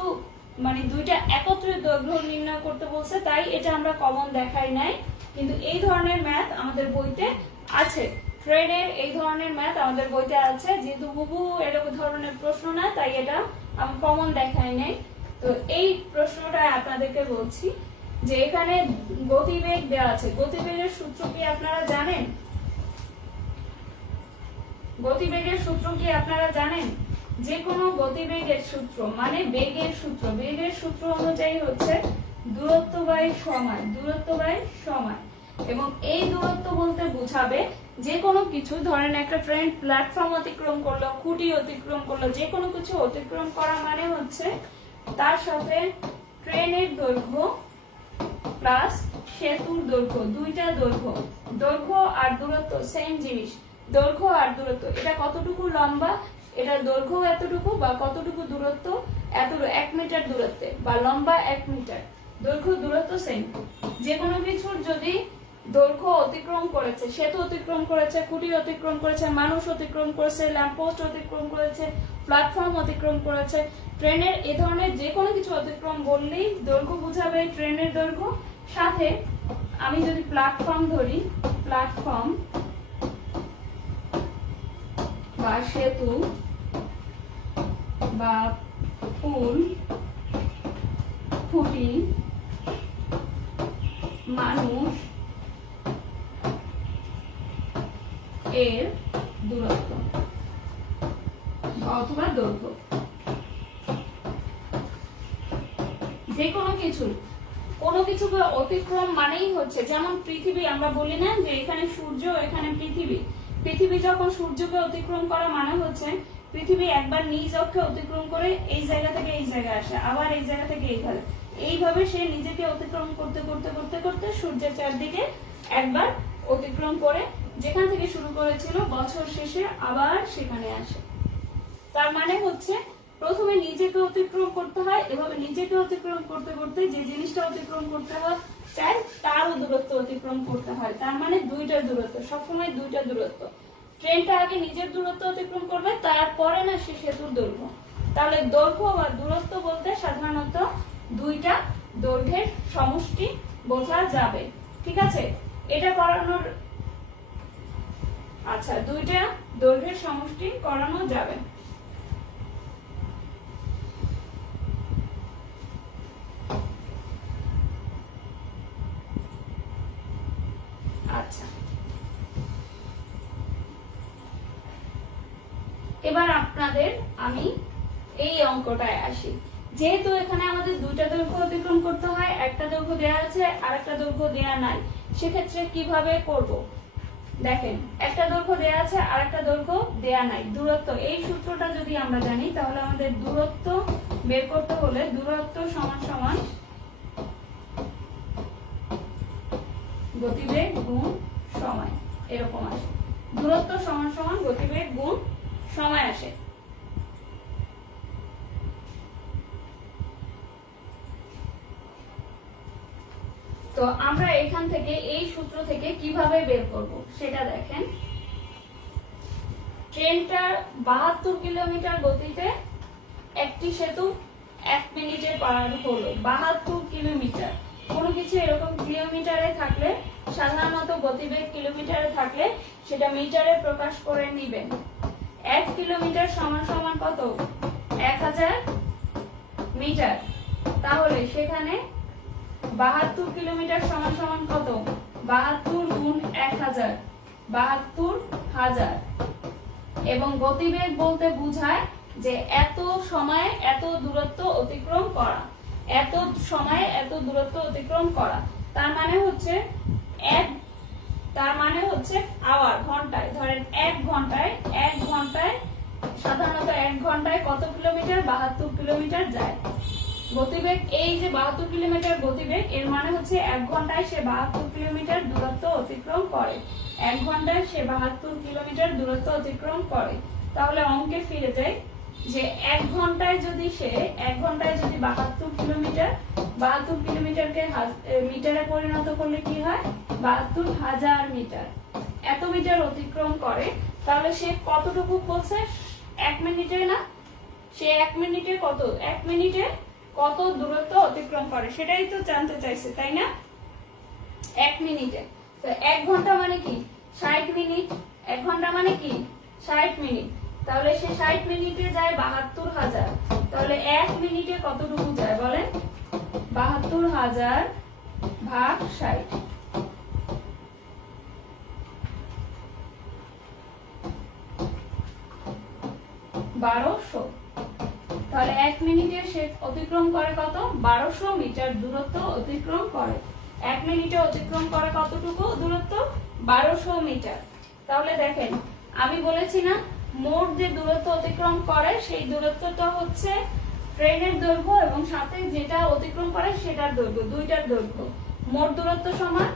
মানে দুইটা একত্রে দৈর্ঘ্য নির্ণয় করতে বলছে, তাই এটা আমরা কমন দেখাই নাই, কিন্তু এই ধরনের ম্যাথ আমাদের বইতে আছে। ট্রেনের এই ধরনের ম্যাথ আমাদের বইতে আছে, যেহেতু হুবহু এরকম ধরনের প্রশ্ন না, তাই এটা আমি কমন দেখাই নাই। তো এই প্রশ্নটা আপনাদেরকে বলছি, যে এখানে গতিবেগ দেওয়া আছে, গতিবেগের সূত্র কি আপনারা জানেন? গতিবেগের সূত্র কি আপনারা জানেন? যে কোনো গতিবেগের সূত্র মানে বেগের সূত্র, বেগের সূত্র অনুযায়ী হচ্ছে দূরত্ব বাই সময়, দূরত্ব বাই সময়। এবং এই দূরত্ব বলতে বোঝাবে যে কোনো কিছু, ধরেন একটা ট্রেন প্ল্যাটফর্ম অতিক্রম করলো, খুঁটি অতিক্রম করলো, যে কোনো কিছু অতিক্রম করা মানে হচ্ছে তার সাথে ট্রেনের দৈর্ঘ্য প্লাস সেতুর দৈর্ঘ্য, দুইটা দৈর্ঘ্য, দৈর্ঘ্য আর দূরত্ব সেম জিনিস, দৈর্ঘ্য আর দূরত্ব, এটা কতটুকু লম্বা, এটা দৈর্ঘ্য এতটুকু, বা কতটুকু দূরত্ব, এতটুকু 1 মিটার দূরত্বে, বা লম্বা 1 মিটার, দৈর্ঘ্য দূরত্ব সেম। যে কোনো কিছুর যদি দৈর্ঘ্য অতিক্রম করেছে, সেতু অতিক্রম করেছে, খুঁটি অতিক্রম করেছে, মানুষ অতিক্রম করেছে, ল্যাম্পপোস্ট অতিক্রম করেছে, প্ল্যাটফর্ম অতিক্রম করেছে, ট্রেনের এ ধরনের যে কোনো কিছু অতিক্রম বললেই দৈর্ঘ্য বোঝাবে ট্রেনের দৈর্ঘ্য। সাথে আমি যদি প্ল্যাটফর্ম ধরি, প্ল্যাটফর্ম বা সেতু বা পুল, খুঁটি, মানুষ এর দূরত্ব অথবা দৈর্ঘ্য, যে কোনো কিছুকে অতিক্রম মানেই হচ্ছে, যেমন পৃথিবী, আমরা বলি না যে এখানে সূর্য, এখানে পৃথিবী, পৃথিবী যখন সূর্যকে অতিক্রম করা মানে হচ্ছে পৃথিবী একবার নিজ অক্ষে অতিক্রম করে এই জায়গা থেকে এই জায়গায় আসে, আবার এই জায়গা থেকে এইভাবে সে নিজেকে অতিক্রম করতে করতে করতে করতে সূর্যের চারদিকে একবার অতিক্রম করে যেখান থেকে শুরু করেছিল বছর শেষে আবার সেখানে আসে। তার মানে হচ্ছে প্রথমে নিজেকে অতিক্রম করতে হয়, এভাবে নিজেকে অতিক্রম করতে করতে যে জিনিসটা অতিক্রম করতে হয় চাই তারও দূরত্ব অতিক্রম করতে হয়। তার মানে দুইটা দূরত্ব, সবসময় দুইটা দূরত্ব। ট্রেনটা আগে নিজের দূরত্ব অতিক্রম করবে, তারপরে না সে সেতুর দৈর্ঘ্য। তাহলে দৈর্ঘ্য বা দূরত্ব বলতে সাধারণত দুইটা দৈর্ঘ্যের সমষ্টি বোঝা যাবে। ঠিক আছে, এটা করানোর, আচ্ছা, দুইটা দৈর্ঘ্যের সমষ্টি করানো যাবে। আচ্ছা, এবার আপনাদের আমি এই অঙ্কটায় আসি। যেহেতু এখানে আমাদের দুইটা দৈর্ঘ্য অতিক্রম করতে হয়, একটা দৈর্ঘ্য দেওয়া আছে আর একটা দৈর্ঘ্য দেওয়া নাই, সেক্ষেত্রে কিভাবে করব? দেখেন, একটা দৈর্ঘ্য দেওয়া আছে আর একটা দৈর্ঘ্য দেওয়া নাই, দূরত্ব, এই সূত্রটা যদি আমরা জানি তাহলে আমাদের দূরত্ব বের করতে হলে দূরত্ব সমান সমান গতিবেগ গুণ সময়, এরকম আসে। দূরত্ব সমান সমান গতিবেগ গুণ সময় আসে। তো আমরা এখান থেকে এই সূত্র থেকে কিভাবে বের করব সেটা দেখেন। ট্রেনটা 72 কিলোমিটার গতিতে একটি সেতু 1 মিনিটে পার হলো। 72 কিলোমিটার, কোনো কিছু এরকম কিলোমিটারে থাকলে, সাধারণত গতিবেগ কিলোমিটারে থাকলে সেটা মিটারে প্রকাশ করে নিবেন। 1 কিলোমিটার সমান সমান কত? 1000 মিটার। তাহলে সেখানে 72 কিলোমিটার সমান সমান কত? 72 গুণ 1000, 72,000। এবং গতিবেগ বলতে বোঝায় যে এত সময়ে এত দূরত্ব অতিক্রম করা, এত সময়ে এত দূরত্ব অতিক্রম করা। তার মানে হচ্ছে আওয়ার, ঘন্টায়। ধরেন 1 ঘন্টায় সাধারণত 1 ঘন্টায় কত কিলোমিটার? 72 কিলোমিটার যায় গতিবেগ। এই যে 72 কিলোমিটার গতিবেগ, এর মানে হচ্ছে 1 ঘন্টায় সে 72 কিলোমিটার দূরত্ব অতিক্রম করে। 1 ঘন্টায় সে 72 কিলোমিটার দূরত্ব অতিক্রম করে। তাহলে অঙ্কে ফিরে যাই যে 1 ঘন্টায় যদি 72 কিলোমিটার, 72 কিলোমিটারকে মিটারে পরিণত করলে কি হয়? 72,000 মিটার। এত মিটার অতিক্রম করে। তাহলে সে কতটুকু বলছে? 1 মিনিটে না? সে 1 মিনিটে কত? 1 মিনিটে কত দূরত্ব অতিক্রম করে সেটাই তো জানতে চাইছে, তাই না? 1 মিনিটে। তো 1 ঘন্টা মানে কি? 60 মিনিট। 1 ঘন্টা মানে কি? 60 মিনিট। তাহলে সে 60 মিনিটে যায় 72,000। তাহলে 1 মিনিটে কতটুকু যায় বলেন? 72,000 ভাগ 60। 1200। তাহলে 1 মিনিটে সে অতিক্রম করে কত? 1200 মিটার দূরত্ব অতিক্রম করে। 1 মিনিটে অতিক্রম করে কতটুকু দূরত্ব? 1200 মিটার। তাহলে দেখেন, আমি বলেছি না মোট যে দূরত্ব অতিক্রম করে সেই দূরত্বটা হচ্ছে ট্রেনের দৈর্ঘ্য এবং সাথে যেটা অতিক্রম করে সেটার দৈর্ঘ্য, দুইটার দৈর্ঘ্য। মোট দূরত্ব সমান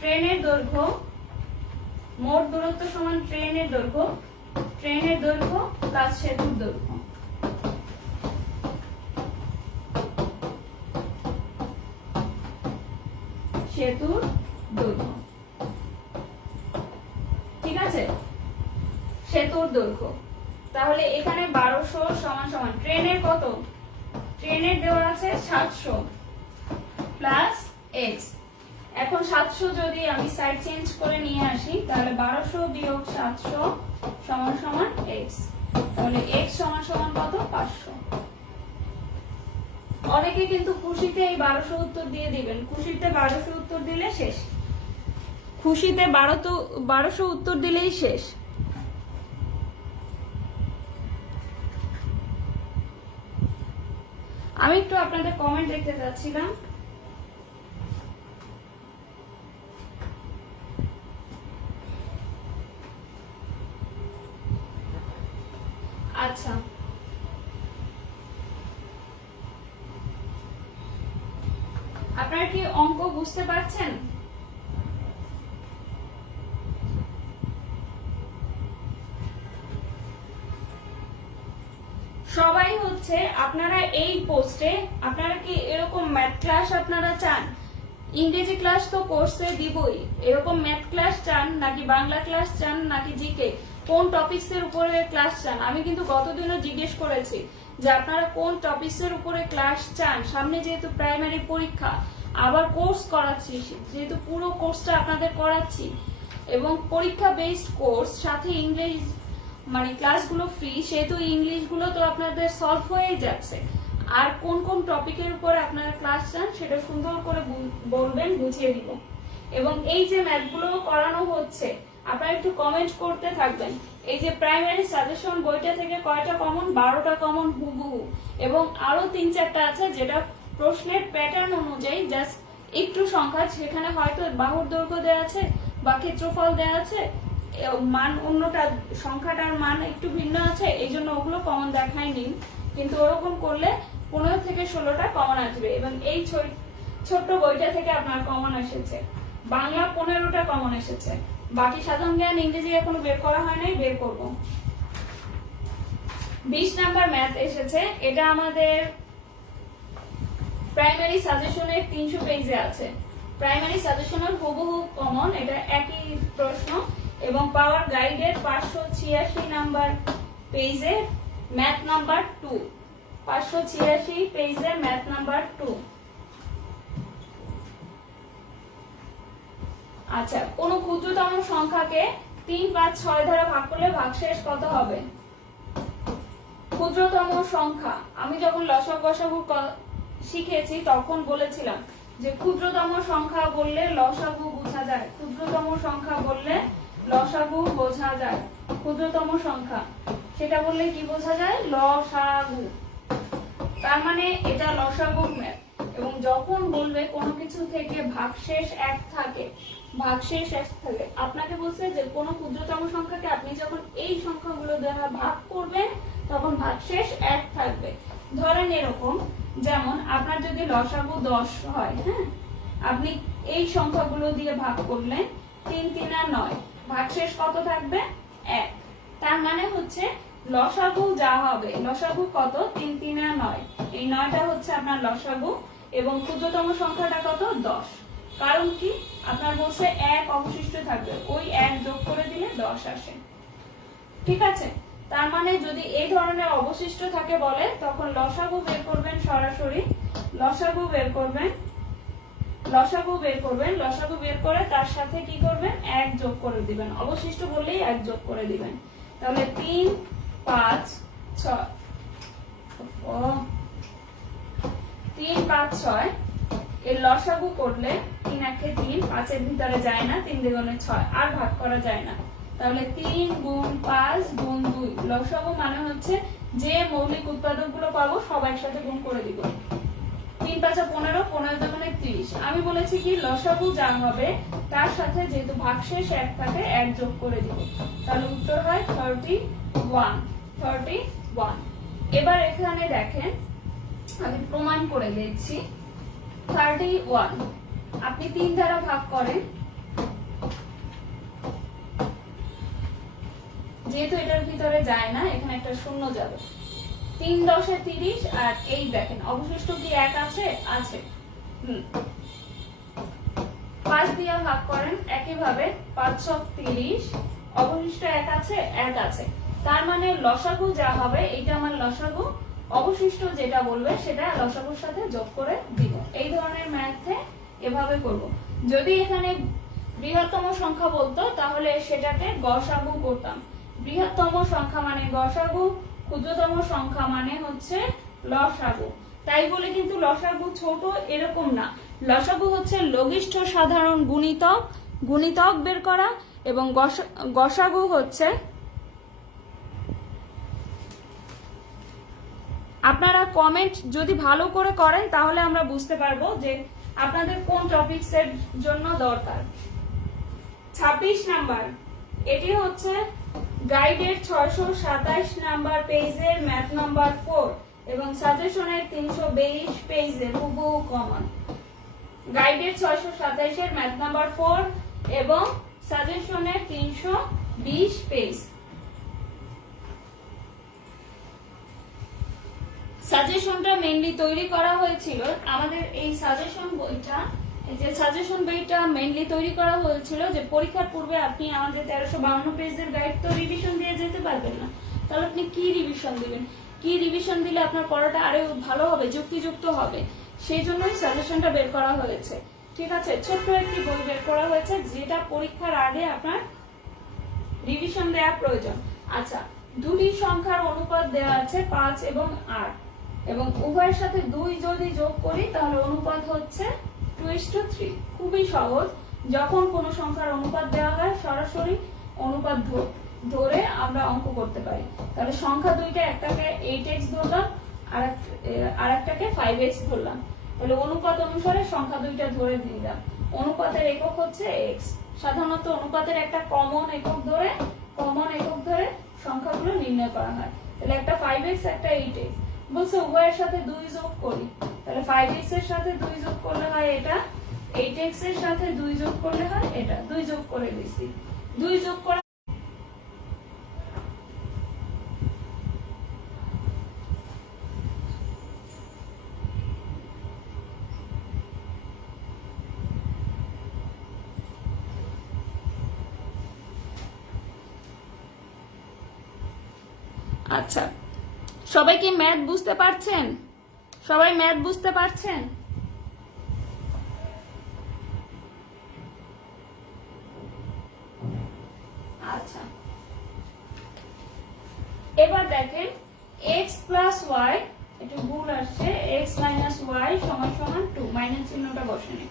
ট্রেনের দৈর্ঘ্য, মোট দূরত্ব সমান ট্রেনের দৈর্ঘ্য প্লাস সেতুর দৈর্ঘ্য। সেতুর দৈর্ঘ্য, ঠিক আছে? সেতুর দৈর্ঘ্য। তাহলে এখানে 1200 সমান সমান ট্রেনের কত? ট্রেনের দেওয়া আছে 700 প্লাস এক্স। এখন 700 যদি আমি সাইড চেঞ্জ করে নিয়ে আসি তাহলে 1200 বিয়োগ 700 সমান সমান এক্স। তাহলে এক্স সমান সমান কত? 500। অনেকে কিন্তু খুশিতে এই 1200 উত্তর দিয়ে দিবেন। খুশিতে 1200 উত্তর দিলে শেষ। খুশিতে 1200 উত্তর দিলেই শেষ। আমি একটু আপনাদের কমেন্ট দেখতে যাচ্ছিলাম। আচ্ছা, আপনারা কি অঙ্ক বুঝতে পারছেন? সবাই হচ্ছে আপনারা এই পোস্টে, আপনারা কি এরকম ম্যাথ ক্লাস আপনারা চান? ইংরেজি ক্লাস তো কোর্সে দিবই, এরকম ম্যাথ ক্লাস চান নাকি বাংলা ক্লাস চান নাকি জিকে? কোন টপিকস এর উপরে ক্লাস চান? আমি কিন্তু গতদিনও জিজ্ঞেস করেছি যে আপনারা কোন টপিকস এর উপরে ক্লাস চান। সামনে যেহেতু প্রাইমারি পরীক্ষা, আবার কোর্স করাচ্ছি, যেহেতু পুরো কোর্সটা আপনাদের করাচ্ছি এবং পরীক্ষা বেসড কোর্স, সাথে ইংলিশ মানে ক্লাসগুলো ফ্রি, সেহেতু ইংলিশ গুলো তো আপনাদের সলভ হয়ে যাচ্ছে। আর কোন কোন টপিকের উপর আপনারা ক্লাস চান সেটা সুন্দর করে বলবেন, বুঝিয়ে দিব। এবং এই যে ম্যাথগুলো করানো হচ্ছে আপনারা একটু কমেন্ট করতে থাকবেন। এই যে প্রাইমারি সাজেশন বইটা থেকে কয়টা কমন? 12টা কমন হুবহু, এবং আরো 3-4টা আছে যেটা প্রশ্নের প্যাটার্ন অনুযায়ী জাস্ট একটু সংখ্যা, সেখানে হয়তো বাহুর দৈর্ঘ্য দেওয়া আছে বা ক্ষেত্রফল দেওয়া আছে, মান অন্যটা সংখ্যাটার মান একটু ভিন্ন আছে, এই জন্য ওগুলো কমন দেখায়নি। কিন্তু ওরকম করলে 15 থেকে 16টা কমন আসবে। এবং এই ছোট্ট বইটা থেকে আপনার কমন এসেছে। বাংলা 15টা কমন এসেছে। বাকি সাধারণ জ্ঞান ইংরেজি এখনো বের করা হয় নাই, বের করব। 20 নাম্বার ম্যাথ এসেছে, এটা আমাদের প্রাইমারি সাজেশনের 300 পেজে আছে। প্রাইমারি সাজেশনের হুবহু কমন, এটা একই প্রশ্ন। এবং পাওয়ার গাইডের 586 নাম্বার পেজে ম্যাথ নাম্বার 2, 586 পেজে ম্যাথ নাম্বার 2। আচ্ছা, কোন ক্ষুদ্রতম সংখ্যাকে 3, 5, 6 দ্বারা ভাগ করলে ভাগশেষ কত হবে? ক্ষুদ্রতম সংখ্যা, আমি যখন লসাগু গসাগু শিখেছি তখন বলেছিলাম যে ক্ষুদ্রতম সংখ্যা বললে লসাগু বোঝা যায়, ক্ষুদ্রতম সংখ্যা বললে লসাগু বোঝা যায়। ক্ষুদ্রতম সংখ্যা সেটা বললে কি বোঝা যায়? লসাগু। তার মানে এটা লসাগু ম্যাথ। এবং যখন বলবে কোনো কিছু থেকে ভাগশেষ এক থাকে, ভাগশেষ এক থাকে, আপনাকে বলছে যে কোনো ক্ষুদ্রতম সংখ্যাকে আপনি যখন এই সংখ্যাগুলো দ্বারা ভাগ করবেন তখন ভাগশেষ এক থাকবে। ধরেন এরকম, যেমন আপনার যদি লসাগু 10 হয়, হ্যাঁ, আপনি এই সংখ্যাগুলো দিয়ে ভাগ করলেন, 3 3 আর 9, ভাগশেষ কত থাকবে? 1। তার মানে হচ্ছে লসাগু যা হবে, লসাগু কত? 3 3 আর 9, এই 9টা হচ্ছে আপনার লসাগু। এবং ক্ষুদ্রতম সংখ্যাটা কত? 10। কারণ কি? আপনার বলছে 1 অবশিষ্ট থাকবে, ওই 1 যোগ করে দিলে 10 আসে। ঠিক আছে? তার মানে যদি এই ধরনের অবশিষ্ট থাকে বলে, তখন লসাগু বের করবেন, সরাসরি লসাগু বের করবেন, লসাগু বের করবেন, লসাগু বের করে তার সাথে কি করবেন? 1 যোগ করে দিবেন, অবশিষ্ট বললেই 1 যোগ করে দিবেন। তাহলে 3 5 6, 3 5 6 এর লসাগু করলে 3 1 3, 5 এর ভিতরে যায় না, 3 দুগুণে 6, আর ভাগ করা যায় না। তাহলে 3 গুণ 5 গুণ 2, লসাগু মানে হচ্ছে যে মৌলিক উৎপাদকগুলো পাবো সব একসাথে গুণ করে দিব। 3 5 15, 15 দুগুণে 30। আমি বলেছি কি লসাগু যা হবে তার সাথে যেহেতু ভাগশেষ 1 থাকে 1 যোগ করে দিব। তাহলে উত্তর হয় 31, 31। এবার এখানে দেখেন, আমি প্রমাণ করে দিচ্ছি। 31 আপনি 3 দ্বারা ভাগ করেন, যেহেতু এটার ভিতরে যায় না, এখানে একটা শূন্য যাবে। 3 10 এ 30, আর এই দেখেন অবশিষ্ট কি 1 আছে? আছে। 5 দিয়ে ভাগ করেন একইভাবে, 5 6 30, অবশিষ্ট 1 আছে? 1 আছে। তার মানে লসাগু যা হবে এটা আমার লসাগু, অবশিষ্ট যেটা বলবে সেটা লসাগুর সাথে যোগ করে দিব। এই ধরনের ম্যাথে এভাবে করব। যদি এখানে বৃহত্তম সংখ্যা বলতো তাহলে সেটাকে গসাগু করতাম। বৃহত্তম সংখ্যা মানে গসাগু, ক্ষুদ্রতম সংখ্যা মানে হচ্ছে লসাগু। তাই বলে কিন্তু লসাগু ছোট এরকম না, লসাগু হচ্ছে লঘিষ্ঠ সাধারণ গুণিতক, গুণিতক বের করা, এবং গসাগু হচ্ছে, আপনারা কমেন্ট যদি ভালো করে করেন তাহলে আমরা বুঝতে পারবো যে আপনাদের কোন টপিকসের জন্য দরকার। 26 নাম্বার, এটি হচ্ছে গাইডের 627 নাম্বার পেজের ম্যাথ নাম্বার 4 এবং সাজেশনের 322 পেজের হুবহু কমন। গাইডের 627 এর ম্যাথ নাম্বার 4 এবং সাজেশনের 320 পেজ। সাজেশনটা মেইনলি তৈরি করা হয়েছিল, আমাদের এই সাজেশন বইটা, এই যে সাজেশন বইটা মেইনলি তৈরি করা হয়েছিল যে পরীক্ষার পূর্বে আপনি আমাদের 1352 পেজের গাইড তো রিভিশন দিয়ে যেতে পারবেন না, তাহলে আপনি কি রিভিশন দিবেন? কি রিভিশন দিলে আপনার পড়াটা আরো ভালো হবে, যুক্তিযুক্ত হবে, সেই জন্যই সাজেশনটা বের করা হয়েছে। ঠিক আছে, ছোট্ট একটি বই বের করা হয়েছে যেটা পরীক্ষার আগে আপনার রিভিশন দেওয়া প্রয়োজন। আচ্ছা, দুটি সংখ্যার অনুপাত দেওয়া আছে 5 এবং 8, এবং উভয়ের সাথে 2 যদি যোগ করি তাহলে অনুপাত হচ্ছে 2:3। খুবই সহজ, যখন কোনো সংখ্যার অনুপাত দেওয়া হয় সরাসরি অনুপাত ধরে আমরা অঙ্ক করতে পারি। তাহলে সংখ্যা দুইটা, একটাকে 8x ধরলাম আর একটাকে 5x ধরলাম, তাহলে অনুপাত অনুসারে সংখ্যা দুইটা ধরে দিলাম। অনুপাতের একক হচ্ছে x। সাধারণত অনুপাতের একটা কমন একক ধরে সংখ্যাগুলো নির্ণয় করা হয়। তাহলে একটা 5x একটা 8x, বলছে উভয়ের সাথে 2 যোগ করি, তাহলে 5x এর সাথে 2 যোগ করলে হয় এটা, 8x এর সাথে 2 যোগ করলে হয় এটা। 2 যোগ করে দিছি, 2 যোগ করা আচ্ছা, সবাই কি ম্যাথ বুঝতে পারছেন? সবাই ম্যাথ বুঝতে পারছেন? আচ্ছা, এবার দেখেন x প্লাস y, একটু ভুল আসছে, x মাইনাস y সমান সমান 2, মাইনাস চিহ্নটা বসেনি।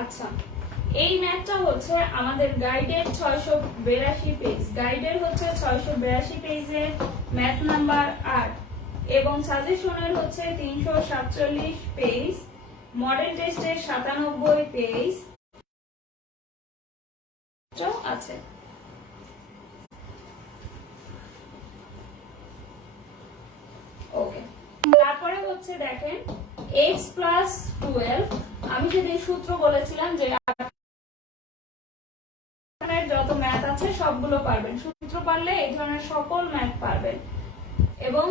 আচ্ছা, এই ম্যাথটা হচ্ছে আমাদের গাইডের 682 পেজ, গাইডের হচ্ছে 682 পেজের ম্যাথ নাম্বার 8 এবং সাজেশনের হচ্ছে 347 পেজ, মডেল টেস্টের 97 পেজ আছে। ওকে, তারপরে হচ্ছে দেখেন x প্লাস 12, আমি সেদিন সূত্র বলেছিলাম যে যত ম্যাথ আছে সবগুলো পারবেন, সূত্র পারলে এই ধরনের সকল ম্যাথ পারবেন। এবং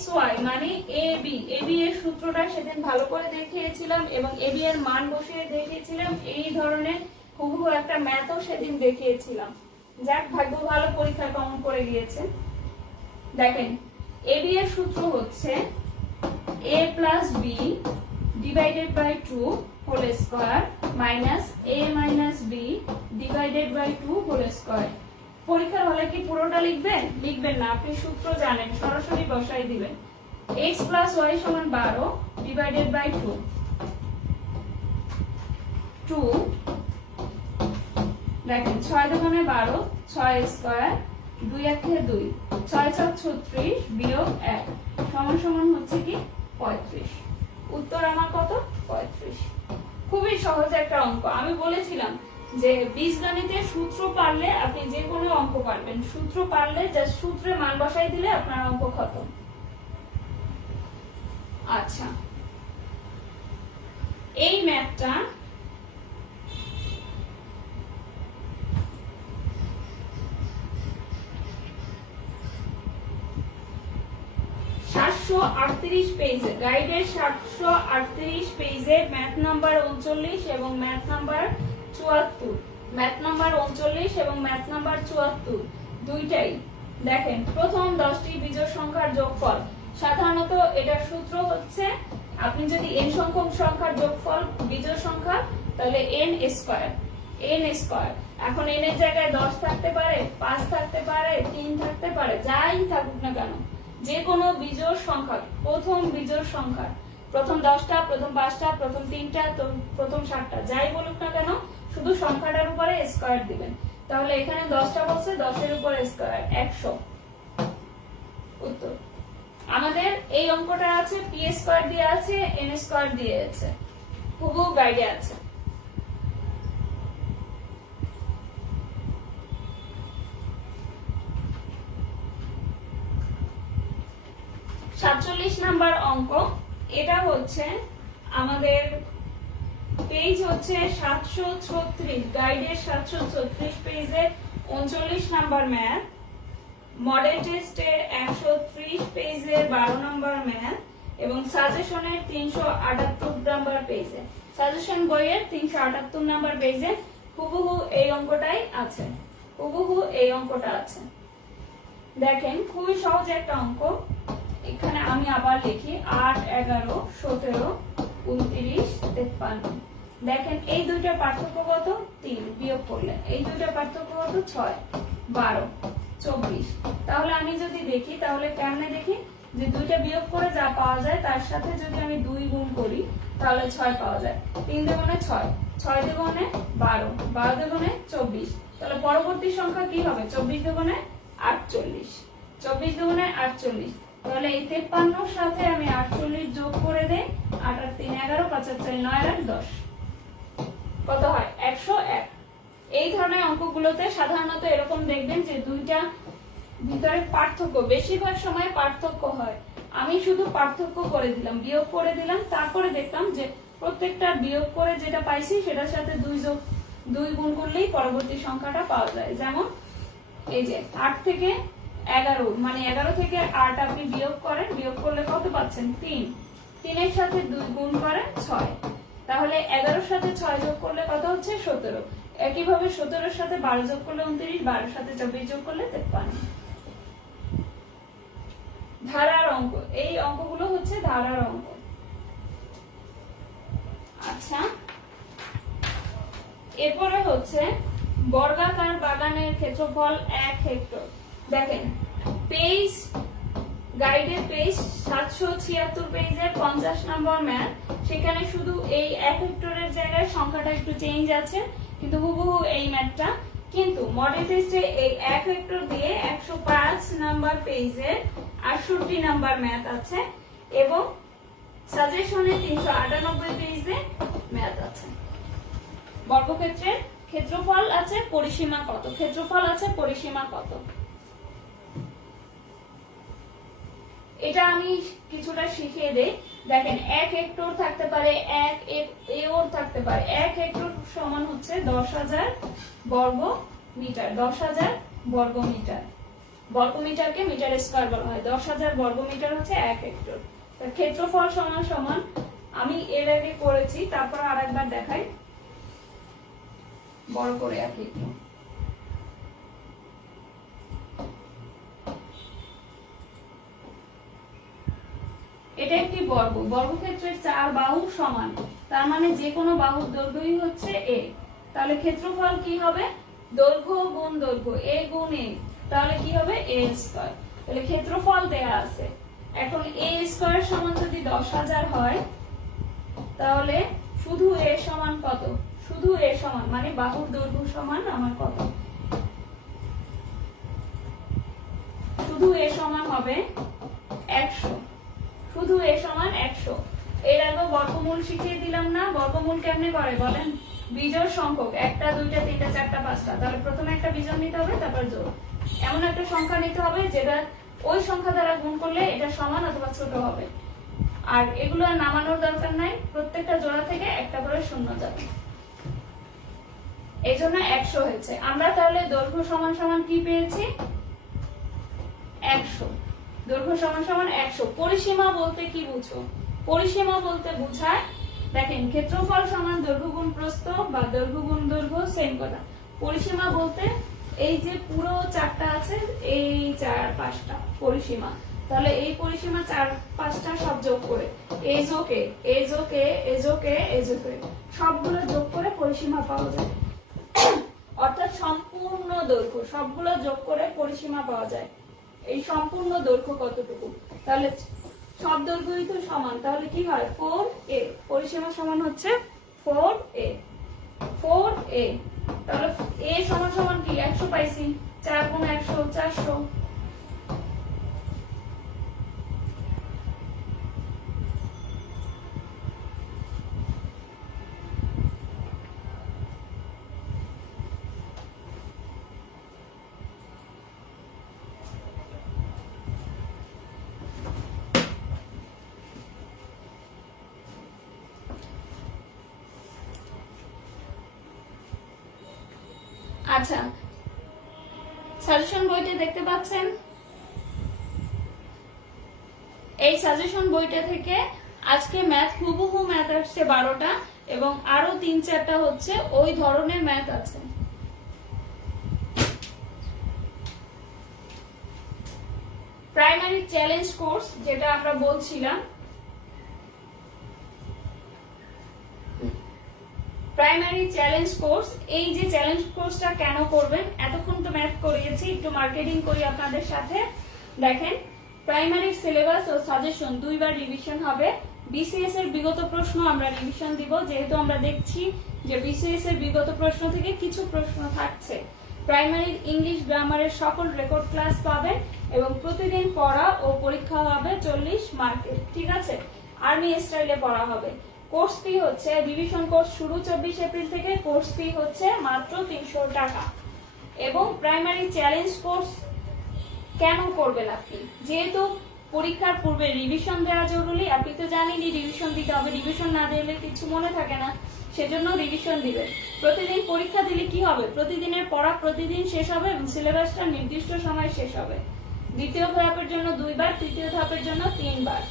xy মানে ab, ab এর সূত্রটা সেদিন ভালো করে দেখিয়েছিলাম এবং ab এর মান বসিয়ে দেখিয়েছিলাম, এই ধরনের হুবহু একটা ম্যাথও সেদিন দেখিয়েছিলাম। যাক, ভাগ্য ভালো, পরীক্ষা কমন করে গিয়েছে। দেখেন ab এর সূত্র হচ্ছে a plus b divided by 2 whole square minus a minus b divided by 2 whole square. পরীক্ষার হলে কি পুরোটা লিখবেন? লিখবেন না, আপনি সূত্র জানেন, সরাসরি বসাই দিবেন। x প্লাস y সমান 12 ডিভাইডেড বাই 2, 2 দেখেন 6 দুগুণে 12, 6 স্কয়ার, 2 একে 2, 6 7 36 বিয়োগ 1 সমান সমান হচ্ছে কি 35। উত্তর আমার কত? 35। খুবই সহজ একটা অঙ্ক। আমি বলেছিলাম যে বীজগণিতের সূত্র পারলে আপনি যে কোনো অঙ্ক পারবেন, সূত্র পারলে জাস্ট সূত্রে মান বসাই দিলে আপনার অঙ্ক খতম। আচ্ছা, এই ম্যাথটা পেজে, গাইডের 738 পেজে ম্যাথ নাম্বার 39 এবং ম্যাথ নাম্বার 74, ম্যাথ নাম্বার 39 এবং ম্যাথ নাম্বার 74 দুইটাই। দেখেন প্রথম 10টি বিজোড় সংখ্যার যোগফল, সাধারণত এটার সূত্র হচ্ছে আপনি যদি n সংখ্যক সংখ্যার যোগফল বিজোড় সংখ্যা তাহলে n স্কয়ার, n স্কয়ার। এখন n এর জায়গায় 10 থাকতে পারে, 5 থাকতে পারে, 3 থাকতে পারে, যাই থাকুক না কেন, যে কোনো বিজোড় সংখ্যা, প্রথম বিজোড় সংখ্যা, প্রথম 10টা, প্রথম 5টা, প্রথম 3টা, প্রথম 7টা, যাই বলুক না কেন, শুধু সংখ্যাটার উপরে স্কয়ার দিবেন। তাহলে এখানে 10টা বলছে, 10 এর উপরে স্কয়ার 100। উত্তর আমাদের এই অঙ্কটা আছে, p স্কয়ার দিয়ে আছে, n স্কয়ার দিয়ে আছে, হুবহু গাইডে আছে। নাম্বার অঙ্ক, এটা হচ্ছে আমাদের পেজ হচ্ছে 736, গাইডের 736 পেজের 39 নাম্বার ম্যাথ, মডেল টেস্টের 130 পেজের 12 নাম্বার ম্যাথ এবং সাজেশনের 378 নাম্বার পেজে, সাজেশন বইয়ের 378 নাম্বার পেজে হুবহু এই অঙ্কটাই আছে, হুবহু এই অঙ্কটা আছে। দেখেন খুবই সহজ একটা অঙ্ক। এখানে আমি আবার লিখি 8 11 17 29 53। দেখেন এই দুইটার পার্থক্য কত? 3, বিয়োগ করলে এই দুইটার পার্থক্য কত? 6 12 24। তাহলে আমি যদি দেখি, তাহলে কেমনে দেখি, যে দুইটা বিয়োগ করে যা পাওয়া যায় তার সাথে যদি আমি 2 গুণ করি তাহলে 6 পাওয়া যায়। 3 দুগুণে 6, 6 দুগুণে 12, 12 দুগুণে 24। তাহলে পরবর্তী সংখ্যা কি হবে? 24 দুগুণে 48, 24 দুগুণে 48। তাহলে এই 53 সাথে আমি 48 যোগ করে দেই, 8 আর 3 11, 5 আর 4 9 আর 10, কত হয়? 101। এই ধরনের অঙ্কগুলোতে সাধারণত এরকম দেখবেন যে দুইটা ভিতরে পার্থক্য, বেশিরভাগ সময় পার্থক্য হয়। আমি শুধু পার্থক্য করে দিলাম, বিয়োগ করে দিলাম, তারপরে দেখলাম যে প্রত্যেকটা বিয়োগ করে যেটা পাইছি সেটার সাথে 2 গুণ করলেই পরবর্তী সংখ্যাটা পাওয়া যায়। যেমন এই যে 8 থেকে 11, মানে 11 থেকে 8 আপনি বিয়োগ করেন, বিয়োগ করলে কত পাচ্ছেন? 3, 3 এর সাথে 2 গুণ করেন 6, তাহলে 11 এর সাথে 6 যোগ করলে কত হচ্ছে? 17। একইভাবে 17 এর সাথে 12 যোগ করলে 29, 12 এর সাথে 24 যোগ করলে 53। ধারার অঙ্ক, এই অঙ্কগুলো হচ্ছে ধারার অঙ্ক। আচ্ছা, এরপরে হচ্ছে বর্গাকার বাগানের ক্ষেত্রফল 1 হেক্টর। দেখেন পেজ গাইডের পেজ 776 পেজের 50 নম্বর ম্যাথ, সেখানে শুধু এই 1 হেক্টরের জায়গায় সংখ্যাটা একটু চেঞ্জ আছে, কিন্তু হুবহু এই ম্যাথটা। কিন্তু মডেল টেস্টে এই 1 হেক্টর দিয়ে 105 নাম্বার পেজের 68 নাম্বার ম্যাথ আছে এবং সাজেশনে 398 পেজে ম্যাথ আছে। বর্গক্ষেত্রের ক্ষেত্রফল আছে, পরিসীমা কত, ক্ষেত্রফল আছে, পরিসীমা কত, এটা আমি কিছুটা শিখিয়ে দেই। দেখেন 1 হেক্টর থাকতে পারে, 1 একর থাকতে পারে। 1 হেক্টর সমান হচ্ছে 10,000 বর্গ মিটার। 10,000 বর্গ মিটার, বর্গ মিটারকে মিটার স্কয়ার বলা হয়। 10,000 বর্গ মিটার হচ্ছে 1 হেক্টর। তার ক্ষেত্রফল সমান সমান, আমি এর আগে করেছি, তারপর আরেকবার দেখাই বড় করে আর কি। এটা একটি বর্গ, বর্গক্ষেত্রের 4 বাহু সমান, তার মানে যে কোনো বাহুর দৈর্ঘ্যই হচ্ছে a। তাহলে ক্ষেত্রফল কি হবে? দৈর্ঘ্য গুণ দৈর্ঘ্য, a গুণ a, তাহলে কি হবে? a square. তাহলে ক্ষেত্রফল দেয়া আছে। এখন a স্কয়ার সমান যদি 10,000 হয়, তাহলে শুধু a সমান কত? শুধু a সমান মানে বাহুর দৈর্ঘ্য সমান আমার কত? শুধু a সমান হবে 100। শুধু a সমান 100। এর আগে বর্গমূল শিখিয়ে দিলাম না? বর্গমূল কেমনে করে বলেন? বিজোড় সংখ্যক, 1 2 3 4 5টা। তাহলে প্রথমে একটা বিজোড় নিতে হবে, তারপর জোড়। এমন একটা সংখ্যা নিতে হবে যেটা ওই সংখ্যা দ্বারা গুণ করলে এটা সমান অথবা ছোট হবে। আর এগুলো আর নামানোর দরকার নাই, প্রত্যেকটা জোড়া থেকে একটা করে শূন্য যাবে। এই জন্য 100 হয়েছে। আমরা তাহলে দৈর্ঘ্য সমান সমান কি পেয়েছি? 100। দৈর্ঘ্য সমান সমান 100। পরিসীমা বলতে কি বুঝো? পরিসীমা বলতে বোঝায়, দেখেন ক্ষেত্রফল সমান দৈর্ঘ্য গুণ প্রস্থ বা দৈর্ঘ্য গুণ দৈর্ঘ্য, সেম কথা। পরিসীমা বলতে এই যে পুরো 4টা আছে, এই 4 5টা পরিসীমা। তাহলে এই পরিসীমা 4 5টা সব যোগ করে এই যোগে এই যোগে এই যোগে এই যোগে সবগুলো যোগ করে পরিসীমা পাওয়া যায়। অর্থাৎ সম্পূর্ণ দৈর্ঘ্য সবগুলো যোগ করে পরিসীমা পাওয়া যায়। এই সম্পূর্ণ দৈর্ঘ্য কতটুকু? তাহলে সব দৈর্ঘ্যই তো সমান, তাহলে কি হয়? 4a। পরিসীমা সমান হচ্ছে 4a। 4a। তাহলে a সমান সমান কি? 100 পাইছি। 4 গুণ 100 400। আচ্ছা, সাজেশন বইটা দেখতে পাচ্ছেন? এই সাজেশন বইটা থেকে আজকে ম্যাথ হুবহু ম্যাথ আসছে 12টা এবং আরো 3-4টা হচ্ছে ওই ধরনের ম্যাথ আছে। প্রাইমারি চ্যালেঞ্জ কোর্স যেটা আমরা বলছিলাম, প্রাইমারি চ্যালেঞ্জ কোর্স, এই যে চ্যালেঞ্জ কোর্সটা কেন করবেন? এতক্ষণ তো ম্যাথ করিয়েছি, একটু মার্কেটিং করি আপনাদের সাথে। দেখেন, প্রাইমারি সিলেবাস ও সাজেশন দুইবার রিভিশন হবে। বিসিএস এর বিগত প্রশ্ন আমরা রিভিশন দিব, যেহেতু আমরা দেখছি যে বিসিএস এর বিগত প্রশ্ন থেকে কিছু প্রশ্ন থাকছে। প্রাইমারি ইংলিশ গ্রামারের সকল রেকর্ড ক্লাস পাবেন এবং প্রতিদিন পড়া ও পরীক্ষা হবে 40 মার্কের। ঠিক আছে? আর্মি স্টাইলে পড়া হবে। কোর্স ফি হচ্ছে, রিভিশন কোর্স শুরু 24 এপ্রিল থেকে, কোর্স ফি হচ্ছে মাত্র 300 টাকা। এবং প্রাইমারি চ্যালেঞ্জ কোর্স কেন করবেন আপনি? যেহেতু পরীক্ষার পূর্বে রিভিশন দেওয়া জরুরি, আপনি তো জানেনই রিভিশন দিতে হবে, রিভিশন না দিলে কিছু মনে থাকে না, সেজন্য রিভিশন দিবেন। প্রতিদিন পরীক্ষা দিলে কি হবে? প্রতিদিনের পড়া প্রতিদিন শেষ হবে এবং সিলেবাসটা নির্দিষ্ট সময় শেষ হবে। দ্বিতীয় ধাপের জন্য 2 বার, তৃতীয় ধাপের জন্য 3 বার।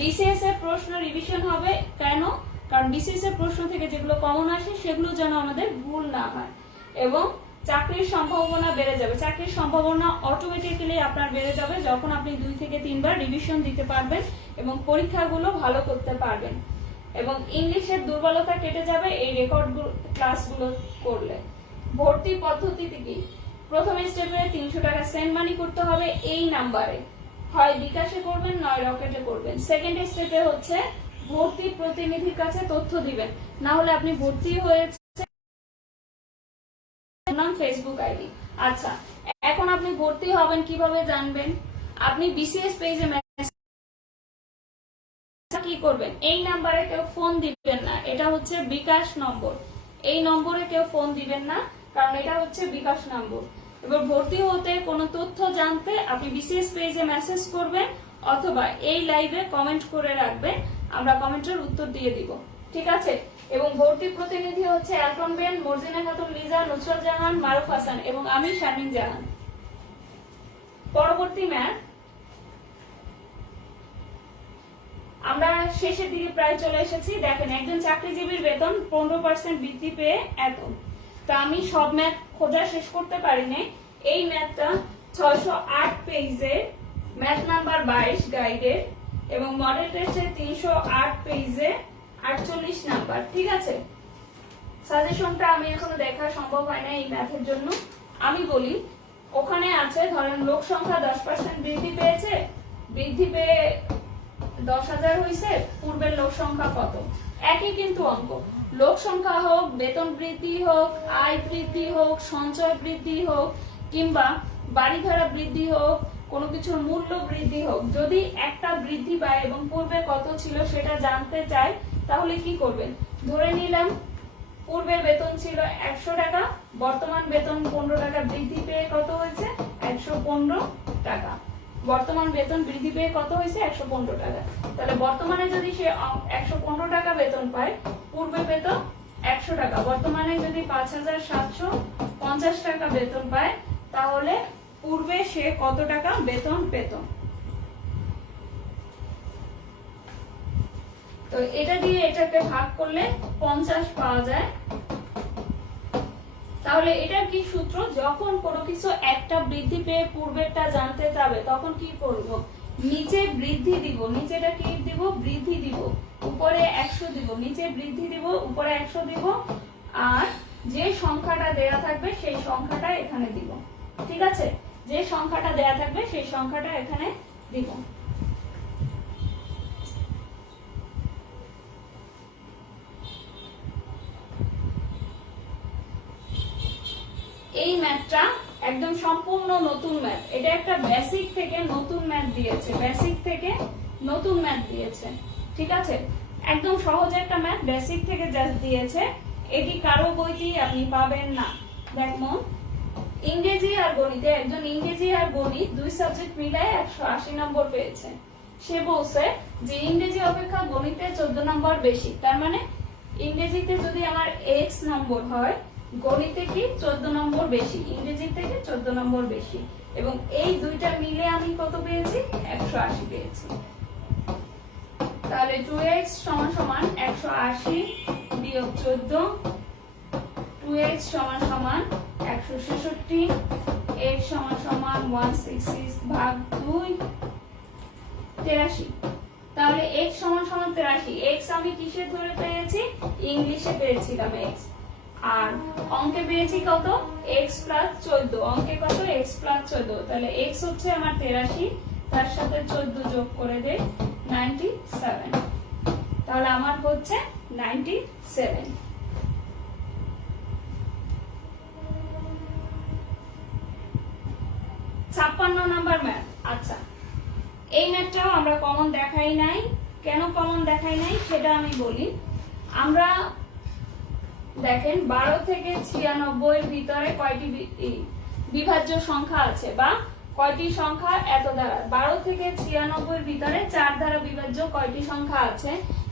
বিসিএস এর প্রশ্ন রিভিশন হবে কেন? কারণ বিসিএস এর প্রশ্ন থেকে যেগুলো কমন আসে সেগুলো যেন আমাদের ভুল না হয় এবং চাকরির সম্ভাবনা বেড়ে যাবে। চাকরির সম্ভাবনা অটোমেটিক্যালি আপনার বেড়ে যাবে যখন আপনি 2 থেকে 3 বার রিভিশন দিতে পারবেন এবং পরীক্ষাগুলো ভালো করতে পারবেন। এবং ইংলিশের দুর্বলতা কেটে যাবে এই রেকর্ড ক্লাসগুলো করলে। ভর্তি পদ্ধতি কি? প্রথম স্টেপে 300 টাকা সেন্ড মানি করতে হবে এই নাম্বারে, হয় বিকাশে করবেন নয় রকেটে করবেন। সেকেন্ড স্টেপে হচ্ছে ভর্তি প্রতিনিধির কাছে তথ্য দিবেন, না হলে আপনি ভর্তি হয়েছে নাম ফেসবুক আইডি। আচ্ছা, এখন আপনি ভর্তি হবেন কিভাবে জানবেন? আপনি বিসিএস পেজে কি করবেন, এই নাম্বারে কেউ ফোন দিবেন না, এটা হচ্ছে বিকাশ নম্বর, এই নম্বরে কেউ ফোন দিবেন না কারণ এটা হচ্ছে বিকাশ নম্বর। এবার ভর্তি হতে কোনো তথ্য জানতে আপনি বিসিএস পেজে মেসেজ করবেন অথবা এই লাইভে কমেন্ট করে রাখবেন, আমরা কমেন্টের উত্তর দিয়ে দিব, ঠিক আছে? এবং ভর্তি প্রতিনিধি হচ্ছে অ্যালটন বেন, মর্জিনা খাতুন লিজা, নুসরাত জাহান, মারুফ হাসান এবং আমি শারমিন জাহান। পরবর্তী ম্যাথ, আমরা শেষের দিকে প্রায় চলে এসেছি। দেখেন, একজন চাকরিজীবীর বেতন 15% বৃদ্ধি পেয়ে এত। তা আমি সব ম্যাথ খোঁজা শেষ করতে পারিনি। এই ম্যাথটা 608 পেজে, ম্যাথ নাম্বার 22 গাইডের, এবং মডেল টেস্টে 308 পেজে 48 নাম্বার, ঠিক আছে? সাজেশনটা আমি এখনো দেখা সম্ভব হয় না এই ম্যাথের জন্য। আমি বলি, ওখানে আছে ধরেন লোক সংখ্যা 10% বৃদ্ধি পেয়েছে, বৃদ্ধি পেয়ে 10,000 হয়েছে, পূর্বের লোক সংখ্যা কত? একই কিন্তু অঙ্ক, লোক সংখ্যা হোক, বেতন বৃদ্ধি হোক, আয় বৃদ্ধি হোক, সঞ্চয় বৃদ্ধি হোক, কিংবা বাড়ি ভাড়া বৃদ্ধি হোক, কোনো কিছুর মূল্য বৃদ্ধি হোক, যদি একটা বৃদ্ধি পায় এবং পূর্বে কত ছিল সেটা জানতে চাই, তাহলে কি করবেন? ধরে নিলাম পূর্বের বেতন ছিল 100 টাকা, বর্তমান বেতন 15 টাকা বৃদ্ধি পেয়ে কত হয়েছে? 115 টাকা। বর্তমান বেতন বৃদ্ধি পেয়ে কত হয়েছে? 115 টাকা। তাহলে বর্তমানে যদি সে 115 টাকা বেতন পায়, পূর্বে বেতন 100 টাকা, বর্তমানে যদি 5,750 টাকা বেতন পায়, তাহলে পূর্বে সে কত টাকা বেতন পেত? তো এটা দিয়ে এটাকে ভাগ করলে 50 পাওয়া যায়। তাহলে এটার কি সূত্র? যখন কোনো কিছু একটা বৃদ্ধি পেয়ে পূর্বেরটা জানতে চাবে তখন কি করব? নিচে বৃদ্ধি দিব, নিচেটা কি দিব? বৃদ্ধি দিব, উপরে 100 দিব, নিচে বৃদ্ধি দিব, উপরে 100 দিব, আর যে সংখ্যাটা দেয়া থাকবে সেই সংখ্যাটা এখানে দিব, ঠিক আছে? যে সংখ্যাটা দেয়া থাকবে সেই সংখ্যাটা এখানে দিব। এই ম্যাথটা একদম সম্পূর্ণ নতুন ম্যাথ, এটা একটা বেসিক থেকে নতুন ম্যাথ দিয়েছে, বেসিক থেকে নতুন ম্যাথ দিয়েছে, ঠিক আছে? একদম সহজ একটা ম্যাথ, বেসিক থেকে জাস্ট দিয়েছে। এটি কারো বইতেই আপনি পাবেন না। দেখো, ইংরেজি আর গণিতে, একজন ইংরেজি আর গণিত দুই সাবজেক্ট মিলায় 180 নম্বর পেয়েছে। সে বলছে যে ইংরেজি অপেক্ষা গণিতে 14 নম্বর বেশি, তার মানে ইংরেজিতে যদি আমার x নম্বর হয়, গণিতে কি 14 নম্বর বেশি, ইংরেজি থেকে 14 নম্বর বেশি, এবং এই দুইটা মিলে আমি কত পেয়েছি? 180 পেয়েছি। তাহলে 2x সমান সমান 180 বিয়োগ 14, 2x সমান সমান 166, x সমান সমান 166 ভাগ 2, 83। তাহলে x সমান সমান 83, x আমি কিসে ধরে পেয়েছি? ইংলিশে পেয়েছিলাম x, আর অঙ্কে পেয়েছি কত? x প্লাস 14, অঙ্কে কত? x প্লাস 14, তাহলে x হচ্ছে আমার 83, তার সাথে 14 যোগ করে দেই 97, তাহলে আমার হচ্ছে 97। ছাপ্পান্ন নাম্বার ম্যাথ। আচ্ছা, এই ম্যাথটাও আমরা কমন দেখাই নাই। কেন কমন দেখাই নাই সেটা আমি বলি। আমরা দেখেন 12 থেকে 96 এর ভিতরে কয়টি বিভাজ্য সংখ্যা আছে, বা কয়টি সংখ্যা এত দ্বারা? 12 থেকে 96 এর ভিতরে 4 দ্বারা বিভাজ্য কয়টি সংখ্যা আছে,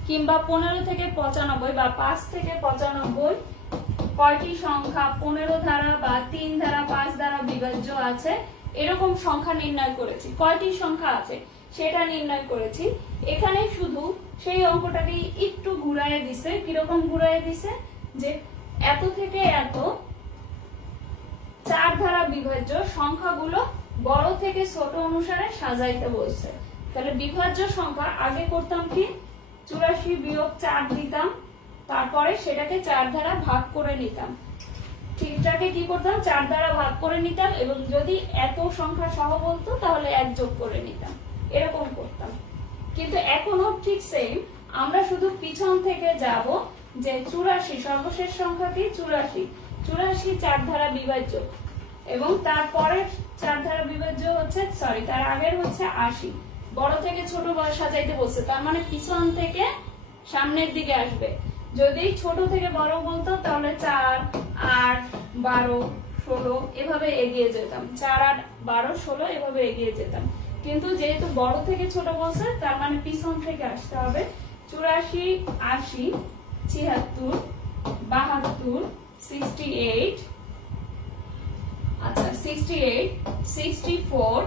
কিংবা 15 থেকে 95 বা 5 থেকে 95 কয়টি সংখ্যা 15 দ্বারা বা 3 দ্বারা 5 দ্বারা বিভাজ্য আছে, এরকম সংখ্যা নির্ণয় করেছি। কয়টি সংখ্যা আছে সেটা নির্ণয় করেছি। এখানে শুধু সেই অঙ্কটাকে একটু ঘুরাইয়ে দিছে। কিরকম ঘুরাইয়ে দিছে? যে এত থেকে এত 4 ধারা বিভাজ্য সংখ্যাগুলো বড় থেকে ছোট অনুসারে সাজাইতে বলছে। তাহলে বিভাজ্য সংখ্যা আগে করতাম কি? 84 বিয়োগ 4 দিতাম, তারপরে সেটাকে 4 দ্বারা ভাগ করে নিতাম। ঠিকটাকে কি করতাম 4 দ্বারা ভাগ করে নিতাম এবং যদি এত সংখ্যা সহ বলতো তাহলে 1 যোগ করে নিতাম, এরকম করতাম। কিন্তু এখনো ঠিক সেম, আমরা শুধু পিছন থেকে যাব যে 84 সর্বশেষ সংখ্যা কি 84, 84 4 দ্বারা বিভাজ্য এবং তারপরের 4 দ্বারা বিভাজ্য হচ্ছে তার আগের হচ্ছে 80। বড় থেকে ছোট সাজাইতে বলছে, তার মানে পিছন থেকে সামনের দিকে আসবে। যদি ছোট থেকে বড় বলতো তাহলে 4, 8, 12, 16 এভাবে এগিয়ে যেতাম, 4, 8, 12, 16 এভাবে এগিয়ে যেতাম। কিন্তু যেহেতু বড় থেকে ছোট বলছে তার মানে পিছন থেকে আসতে হবে। 84, 80, 76, 72, 68, আচ্ছা 68, 64,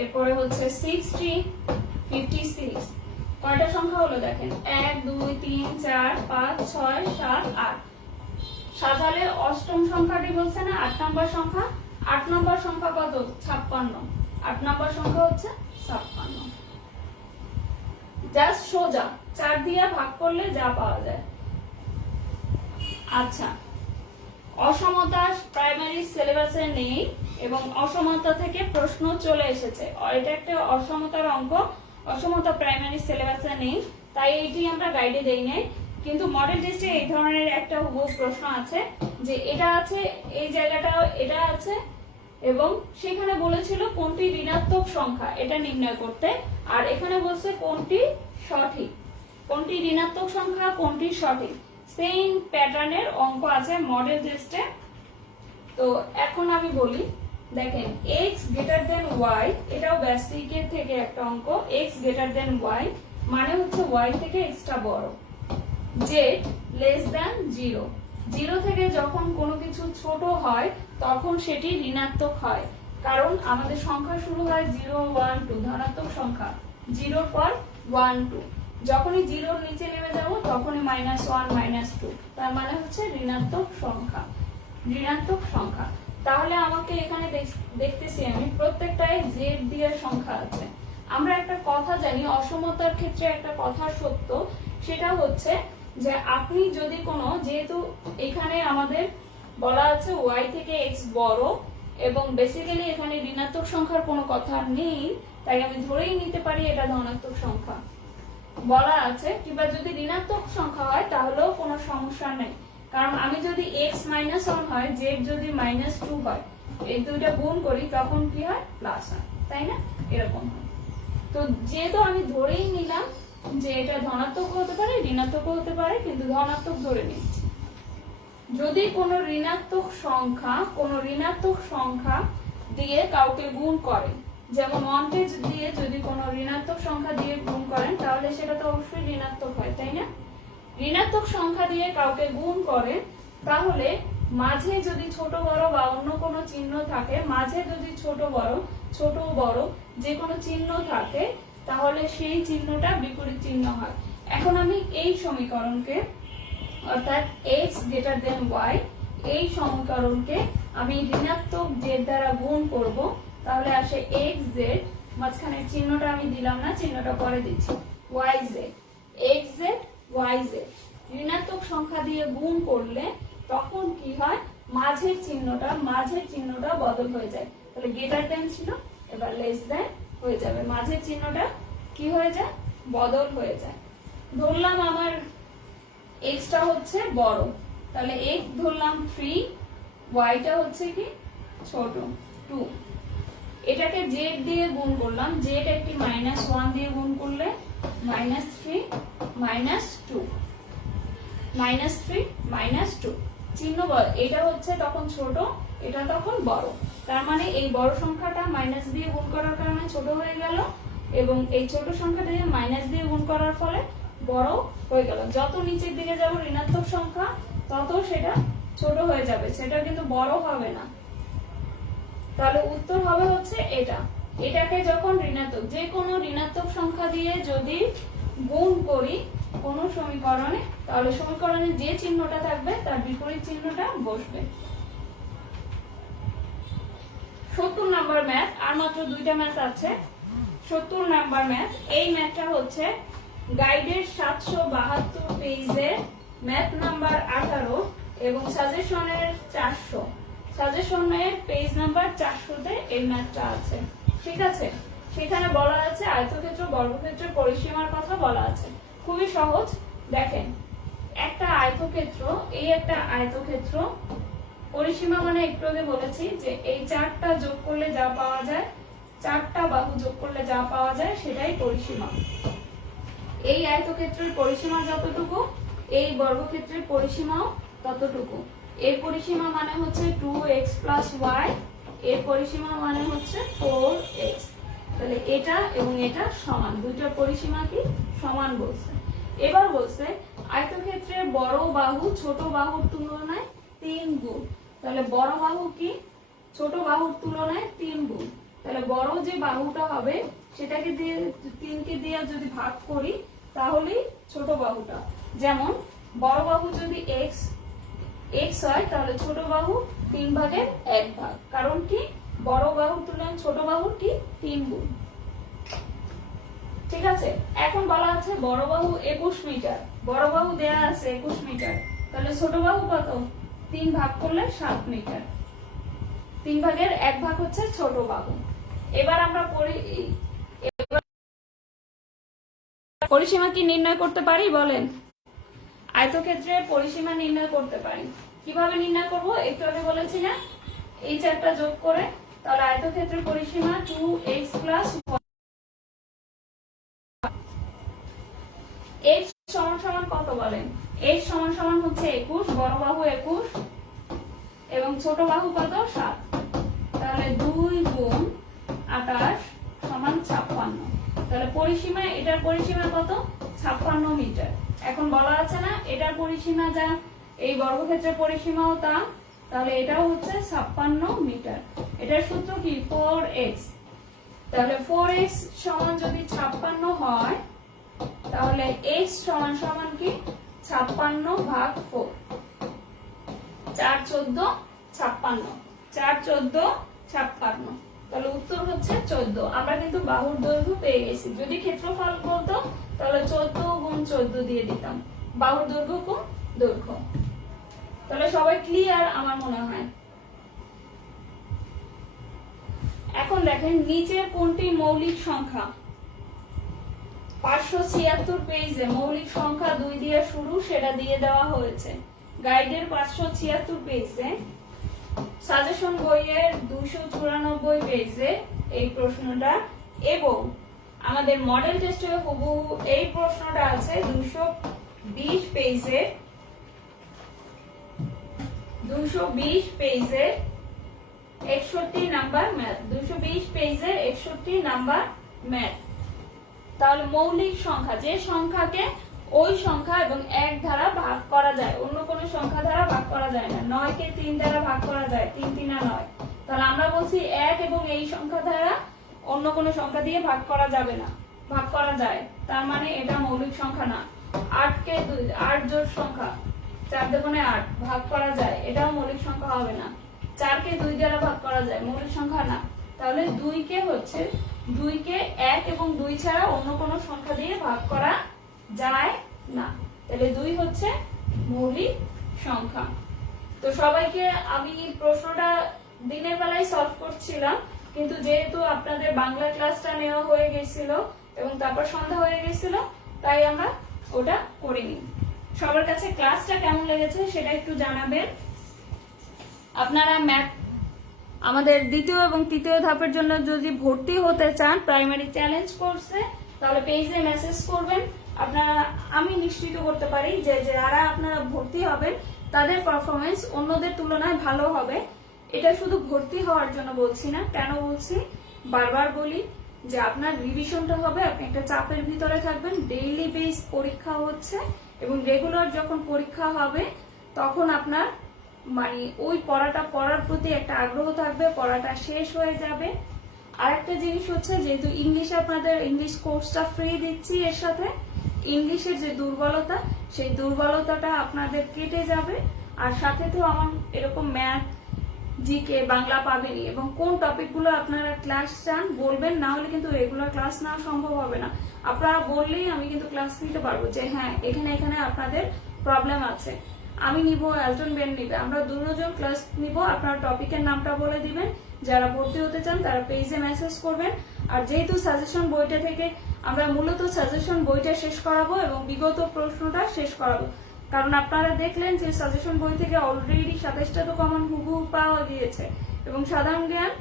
এরপরে হচ্ছে 60, 56। কয়টা সংখ্যা হলো দেখেন, 1, 2, 3, 4, 5, 6, 7, 8। সাজালে অষ্টম সংখ্যাটি বলছে না 8 নম্বর সংখ্যা। 8 নম্বর সংখ্যা কত 56, 8 নম্বর সংখ্যা হচ্ছে 56। জাস্ট সোজা 4 দিয়ে ভাগ করলে যা পাওয়া যায়। আচ্ছা, অসমতা প্রাইমারি সিলেবাসে নেই এবং অসমতা থেকে প্রশ্ন চলে এসেছে। এটা একটা অসমতার অঙ্ক, অসমতা প্রাইমারি সিলেবাসে নেই, তাই এটি আমরা গাইডে দেই নাই। কিন্তু মডেল টেস্টে এই ধরনের একটা হুবহু প্রশ্ন আছে যে এটা আছে, এই জায়গাটা এটা আছে এবং সেখানে বলেছিল কোনটি ঋণাত্মক সংখ্যা এটা নির্ণয় করতে, আর এখানে বলছে কোনটি সঠিক, কোনটি ঋণাত্মক সংখ্যা কোনটি সঠিক। সেম প্যাটার্নের অঙ্ক আছে মডেল টেস্টে। তো এখন আমি বলি, দেখেন x গ্রেটার দেন y, এটাও বেসিকের থেকে একটা অঙ্ক। x গ্রেটার দেন y মানে হচ্ছে y থেকে x টা বড়। z লেস দেন 0, 0 থেকে যখন কোনো কিছু ছোট হয় তখন সেটি ঋণাত্মক হয়, কারণ আমাদের সংখ্যা শুরু হয় 0, 1, 2 ধনাত্মক সংখ্যা, 0 পর 1, 2, যখনই 0 এর নিচে নেমে যাব তখনই -1, -2, তার মানে হচ্ছে ঋণাত্মক সংখ্যা, ঋণাত্মক সংখ্যা। তাহলে আমাকে এখানে দেখতেছি আমি প্রত্যেকটাই z দিয়ে সংখ্যা আছে। আমরা একটা কথা জানি অসমতার ক্ষেত্রে, একটা কথা সত্য, সেটা হচ্ছে যে আপনি যদি কোনো, যেহেতু এখানে আমাদের বলা আছে y থেকে x বড় এবং বেসিক্যালি এখানে ঋণাত্মক সংখ্যার কোনো কথা নেই, তাই আমি ধরেই নিতে পারি এটা ধনাত্মক সংখ্যা বলা আছে। কিংবা যদি ঋণাত্মক সংখ্যা হয় তাহলেও কোনো সমস্যা নেই, কারণ আমি যদি x -1 হয়, z যদি -2 হয়, এই দুইটা গুণ করি তখন কি হয় +1, তাই না? এরকম হয়। তো যেহেতু আমি ধরেই নিলাম যে এটা ধনাত্মক হতে পারে ঋণাত্মক হতে পারে, কিন্তু ধনাত্মক ধরে নিচ্ছি। যদি কোনো ঋণাত্মক সংখ্যা দিয়ে কাউকে গুণ করেন, যেমন 1 দিয়ে যদি কোনো ঋণাত্মক সংখ্যা দিয়ে গুণ করেন তাহলে সেটা তো অবশ্যই ঋণাত্মক হয়, তাই না? ঋণাত্মক সংখ্যা দিয়ে কাউকে গুণ করেন তাহলে মাঝে যদি ছোট বড় বা অন্য কোনো চিহ্ন থাকে, মাঝে যদি ছোট বড় যে কোনো চিহ্ন থাকে তাহলে সেই চিহ্নটা বিপরীত চিহ্ন হয়। এখন আমি এই সমীকরণকে, অর্থাৎ x গ্রেটার দেন y, এই সমীকরণকে আমি ঋণাত্মক z দ্বারা গুণ করব, তাহলে আসে xz, মাঝখানে চিহ্নটা আমি দিলাম না, চিহ্নটা পরে দিচ্ছি, yz, xz, yz। ঋণাত্মক সংখ্যা দিয়ে গুণ করলে তখন কি হয়, মাঝের চিহ্নটা বদল হয়ে যায়। তাহলে গ্রেটার দেন ছিল, এবার লেস দেন হয়ে যাবে, মাঝের চিহ্নটা কি হয়ে যায়, বদল হয়ে যায়। ধরলাম আমার x টা হচ্ছে বড়, তাহলে x ধরলাম 3, y টা হচ্ছে কি ছোট 2। এটাকে z দিয়ে গুণ করলাম, z একটি -1 দিয়ে গুণ করলে -3, -2, -3, -2 চিহ্ন বল। এটা হচ্ছে তখন ছোট, এটা তখন বড়, তার মানে এই বড় সংখ্যাটা মাইনাস দিয়ে গুণ করার কারণে ছোট হয়ে গেল এবং এই ছোট সংখ্যাটা দিয়ে মাইনাস দিয়ে গুণ করার ফলে বড় হয়ে গেল। যত নিচের দিকে যাব ঋণাত্মক সংখ্যা তত সেটা ছোট হয়ে যাবে, সেটা কিন্তু বড় হবে না। তাহলে উত্তর হবে হচ্ছে এটা। এটাকে যখন ঋণাত্মক, যে কোনো ঋণাত্মক সংখ্যা দিয়ে যদি গুণ করি কোন সমীকরণে, তাহলে সমীকরণে যে চিহ্নটা থাকবে তার বিপরীত চিহ্নটা বসবে। 70 নাম্বার ম্যাথ, আর মাত্র 2টা ম্যাথ আছে। 70 নাম্বার ম্যাথ, এই ম্যাথটা হচ্ছে গাইডের 772 পেজের ম্যাথ নাম্বার 18। এবং সাজেশনের 400, সাজেশনের পেজ নাম্বার 400-তে এই ম্যাথটা আছে। ঠিক আছে, সেখানে বলা আছে আয়তক্ষেত্র বর্গক্ষেত্রের পরিসীমার কথা বলা আছে। খুবই সহজ। দেখেন, একটা আয়তক্ষেত্র, এই একটা আয়তক্ষেত্র, পরিসীমা মানে একটু আগে বলেছি যে এই 4টা যোগ করলে যা পাওয়া যায়, 4টা বাহু যোগ করলে যা পাওয়া যায় সেটাই পরিসীমা। এই আয়তক্ষেত্রের পরিসীমা যতটুকু, এই বর্গক্ষেত্রের পরিসীমাও ততটুকু। এর পরিসীমা মানে হচ্ছে 2x + y, এর পরিসীমা মানে হচ্ছে 4x। তাহলে এটা এবং এটা সমান, দুইটার পরিসীমা কি সমান বলছে। এবার বলছে আয়তক্ষেত্রের বড় বাহু ছোট বাহুর তুলনায় 3 গুণ। তাহলে বড় বাহু কি ছোট বাহুর তুলনায় 3 গুণ। তাহলে বড় যে বাহুটা হবে সেটাকে দিয়ে 3কে দিয়ে যদি ভাগ করি তাহলে ছোট বাহুটা, যেমন বড় বাহু যদি x হয় তাহলে ছোট বাহু 3/1 কারণ কি বড় বাহুর তুলনায় ছোট বাহুর কি 3 গুণ। ঠিক আছে, এখন বলা আছে বড় বাহু 21 মিটার, বড় বাহু দেয়া আছে 21 মিটার, তাহলে ছোট বাহু কত? 3 ভাগ করলে 7 মিটার। 3/1 হচ্ছে ছোট বাহু। এবার আমরা পরিসীমা কি নির্ণয় করতে পারি বলেন? আয়তক্ষেত্রের পরিসীমা নির্ণয় করতে পারি। কিভাবে নির্ণয় করব? একটু আগে বলেছি না, এই 4টা যোগ করে, তাহলে আয়তক্ষেত্রের পরিসীমা 2x + x সমান কত বলেন? x সমান হচ্ছে 21, বড় বাহু 21 এবং ছোট বাহু কত? 7। তাহলে 2 গুণ 28 সমান 56। তাহলে পরিসীমা, এটার পরিসীমা কত? 56 মিটার। এখন বলা আছে না এটার পরিসীমা যা, এই বর্গক্ষেত্রের পরিসীমাও তা, তাহলে এটাও হচ্ছে 56 মিটার। এটার সূত্র কি? 4x। তাহলে 4x সমান যদি 56 হয় তাহলে x সমান কি 56/4, 4 14 56, 4 14 56। তাহলে উত্তর হচ্ছে 14। আমরা কিন্তু বাহুর দৈর্ঘ্য পেয়ে গেছি। যদি ক্ষেত্রফল বলতো তাহলে 14 গুণ 14 দিয়ে দিতাম, বাহুর দৈর্ঘ্য কোণ দৈর্ঘ্য। তাহলে সবাই ক্লিয়ার আমার মনে হয়। এখন দেখেন নিচের কোনটি মৌলিক সংখ্যা? 576 পেজে মৌলিক সংখ্যা 2 দিয়ে শুরু, সেটা দিয়ে দেওয়া হয়েছে গাইডের 576 পেজে, সাজেশন বইয়ের 294 পেজে এই প্রশ্নটা, এবং আমাদের মডেল টেস্টে হুবহু এই প্রশ্নটা আছে 220 পেজে, 220 পেজে 61 নাম্বার ম্যাথ, 220 পেজে 61 নাম্বার ম্যাথ। তাহলে মৌলিক সংখ্যা, যে সংখ্যাকে ওই সংখ্যা এবং 1 দ্বারা ভাগ করা যায়, অন্য কোনো সংখ্যা দ্বারা ভাগ করা যায় না। 9 কে 3 দ্বারা ভাগ করা যায়, 3 3 9। তাহলে আমরা বলছি 1 এবং এই সংখ্যা দ্বারা অন্য কোনো সংখ্যা দিয়ে ভাগ করা যাবে না, ভাগ করা যায়, তার মানে এটা মৌলিক সংখ্যা না। 8 কে 8 জোড় সংখ্যা, 4 দুগুণে 8, ভাগ করা যায়, এটাও মৌলিক সংখ্যা হবে না। 4 কে 2 দ্বারা ভাগ করা যায়, মৌলিক সংখ্যা না। তাহলে 2 কে 1 এবং 2 ছাড়া অন্য কোনো সংখ্যা দিয়ে ভাগ করা যায় না। তাহলে 2 হচ্ছে মৌলিক সংখ্যা। তো সবাইকে আমি প্রশ্নটা দিনের বেলায় সলভ করছিলাম, কিন্তু যেহেতু আপনাদের বাংলা ক্লাসটা নেওয়া হয়ে গেছিল এবং তারপর সন্ধ্যা হয়ে গেছিল, তাই আমরা ওটা করিনি। সবার কাছে ক্লাসটা কেমন লেগেছে সেটা একটু জানাবেন। আপনারা ম্যাথ আমাদের দ্বিতীয় এবং তৃতীয় ধাপের জন্য যদি ভর্তি হতে চান প্রাইমারি চ্যালেঞ্জ কোর্সে, তাহলে পেজে মেসেজ করবেন। আপনারা, আমি নিশ্চিত করতে পারি যে যারা আপনারা ভর্তি হবেন তাদের পারফরমেন্স অন্যদের তুলনায় ভালো হবে। এটা শুধু ভর্তি হওয়ার জন্য বলছি না। কেন বলছি? বারবার বলি যে আপনার রিভিশনটা হবে, আপনি একটা চাপের ভিতরে থাকবেন, ডেইলি বেস পরীক্ষা হচ্ছে এবং রেগুলার যখন পরীক্ষা হবে তখন আপনার মানে ওই পড়াটা পড়ার প্রতি একটা আগ্রহ থাকবে, পড়াটা শেষ হয়ে যাবে। আর একটা জিনিস হচ্ছে, যেহেতু ইংলিশে আপনাদের ইংলিশ কোর্সটা ফ্রি দিচ্ছি, এর সাথে ইংলিশের যে দুর্বলতা, সেই দুর্বলতাটা আপনাদের কেটে যাবে। আর সাথে তো আমার এরকম ম্যাথ, জিকে, বাংলা পাবেনই। এবং কোন টপিকগুলো আপনারা ক্লাস চান বলবেন, না হলে কিন্তু রেগুলার ক্লাস নেওয়া সম্ভব হবে না। আপনারা বললেই আমি কিন্তু ক্লাস নিতে পারবো যে হ্যাঁ এখানে আপনাদের প্রবলেম আছে। আমি নিব, এলটন বেন নিবে, আমরা দুজন ক্লাস নিব। আপনার টপিকের নামটা বলে দিবেন, যারা ভর্তি হতে চান তারা পেজে মেসেজ করবেন। আর যেহেতু সাজেশন বইটা থেকে আমরা মূলত সাজেশন বইটা শেষ করাবো এবং বিগত প্রশ্নটা শেষ করাবো, কারণ আপনারা দেখলেন যে সাজেশন বই থেকে অলরেডি 27টা তো কমন হুবহু পাওয়া গিয়েছে এবং সাধারণ জ্ঞান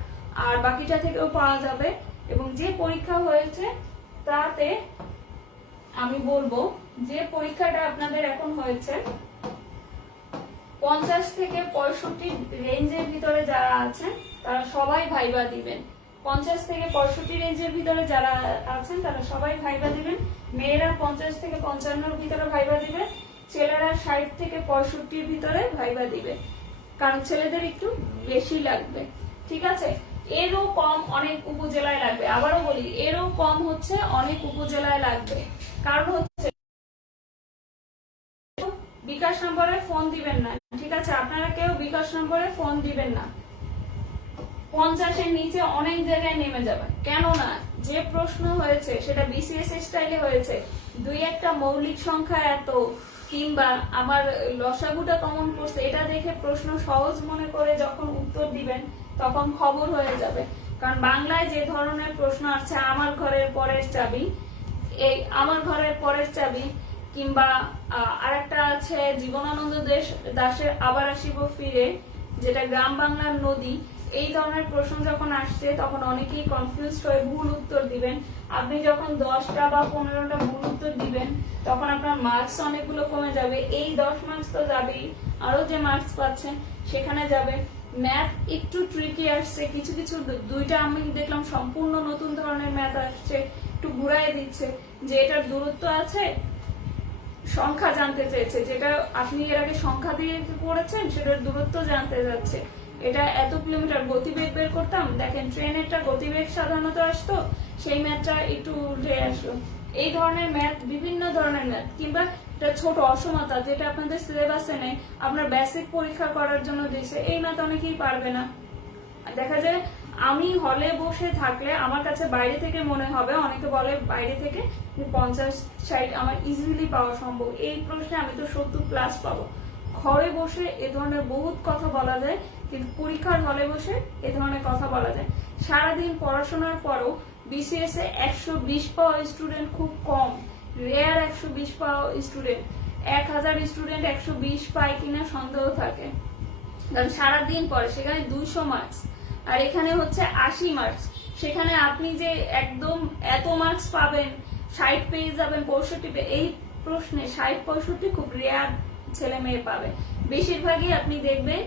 আর বাকিটা থেকেও পাওয়া যাবে। এবং যে পরীক্ষা হয়েছে তাতে আমি বলবো যে পরীক্ষাটা আপনাদের এখন হয়েছে 50 থেকে 65 রেঞ্জের ভিতরে যারা আছেন তারা সবাই ভাইবা দিবেন। 50 থেকে 65 রেঞ্জের ভিতরে যারা আছেন তারা সবাই ভাইবা দিবেন। মেয়েরা 50 থেকে 55 ভিতরে ভাইবা দিবে, ছেলেরা 60 থেকে 65 ভিতরে ভাইবা দিবে, কারণ ছেলেদের একটু বেশি লাগবে। ঠিক আছে, এরও কম অনেক উপজেলায় লাগবে। আবারও বলি, এরও কম হচ্ছে অনেক উপজেলায় লাগবে। কারণ হচ্ছে বিকাশ নম্বরে ফোন দিবেন না। ঠিক আছে, আপনারা কেউ বিকাশ নম্বরে ফোন দিবেন না। 50-এর নিচে অনেক জায়গায় নেমে যাবে, কেননা যে প্রশ্ন হয়েছে সেটা বিসিএস স্টাইলে হয়েছে। দুই একটা মৌলিক সংখ্যা এত কিংবা আমার লসাগুটা কমন পড়ছে এটা দেখে প্রশ্ন সহজ মনে করে যখন উত্তর দিবেন তখন খবর হয়ে যাবে। কারণ বাংলায় যে ধরনের প্রশ্ন আছে, আমার ঘরের পরের চাবি, এই আমার ঘরের পরের চাবি, কিংবা আরেকটা আছে জীবনানন্দ দাশের আবার আসিব ফিরে, যেটা গ্রাম বাংলার নদী। এই ধরনের প্রশ্ন যখন আসছে তখন অনেকেই কনফিউজ হয়ে ভুল উত্তর দিবেন। আপনি যখন 10টা বা 15টা ভুল উত্তর দিবেন তখন আপনার মার্কস অনেকগুলো কমে যাবে। এই 10 মার্কস তো যাবেই, আরো যে মার্কস পাচ্ছেন সেখানে যাবে। ম্যাথ একটু ট্রিকি আসছে, কিছু কিছু দুইটা আমি দেখলাম সম্পূর্ণ নতুন ধরনের ম্যাথ আসছে, একটু ঘুরাই দিচ্ছে যে এটার দূরত্ব আছে, সংখ্যা জানতে চেয়েছে, যেটা আপনি এর আগে সংখ্যা দিয়ে পড়েছেন সেটার দূরত্ব জানতে যাচ্ছে। এটা এত কিলোমিটার গতিবেগ বের করতাম, দেখেন ট্রেনেরটা গতিবেগ সাধারণত আসতো, সেই ম্যাথটা একটু উল্টে আসলো। এই ধরনের ম্যাথ, বিভিন্ন ধরনের ম্যাথ, কিংবা এটা ছোট অসমতা যেটা আপনাদের সিলেবাসে নেই, আপনার বেসিক পরীক্ষা করার জন্য দিয়েছে, এই ম্যাথ অনেকেই পারবে না। দেখা যায় আমি হলে বসে থাকলে আমার কাছে বাইরে থেকে মনে হবে, অনেকে বলে বাইরে থেকে 50-60 আমার ইজিলি পাওয়া সম্ভব, এই প্রশ্নে আমি তো 70+ পাবো। ঘরে বসে এ ধরনের বহুত কথা বলা যায়, কিন্তু পরীক্ষার হলে বসে এ ধরনের কথা বলা যায়। সারাদিন পড়াশোনার পরও বিসিএস এ 120 পাওয়া স্টুডেন্ট খুব কম, রেয়ার 120 পাওয়া স্টুডেন্ট। 1000 স্টুডেন্ট 120 পায় কিনা সন্দেহ থাকে, কারণ সারাদিন পরে সেখানে 200 মার্কস আর এখানে হচ্ছে 80 মার্কস। সেখানে আপনি যে একদম এত মার্কস পাবেন, 60 পেয়ে যাবেন, 65 এই প্রশ্নে 60-65 খুব রেয়ার ছেলে মেয়ে পাবে। বেশিরভাগই আপনি দেখবেন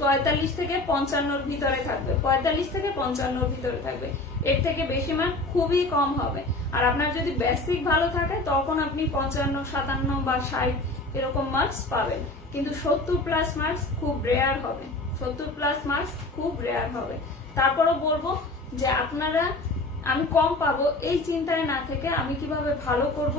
45 থেকে 55 ভিতরে থাকবে, 45 থেকে 55 ভিতরে থাকবে, এর থেকে বেশি মার্ক খুবই কম হবে। আর আপনার যদি বেসিক ভালো থাকে তখন আপনি 55, 57 বা 60 এরকম মার্কস পাবেন, কিন্তু 70+ মার্কস খুব রেয়ার হবে, 70+ মার্কস খুব রেয়ার হবে। তারপরও বলবো যে আপনারা, আমি কম পাবো এই চিন্তায় না থেকে আমি কিভাবে ভালো করব,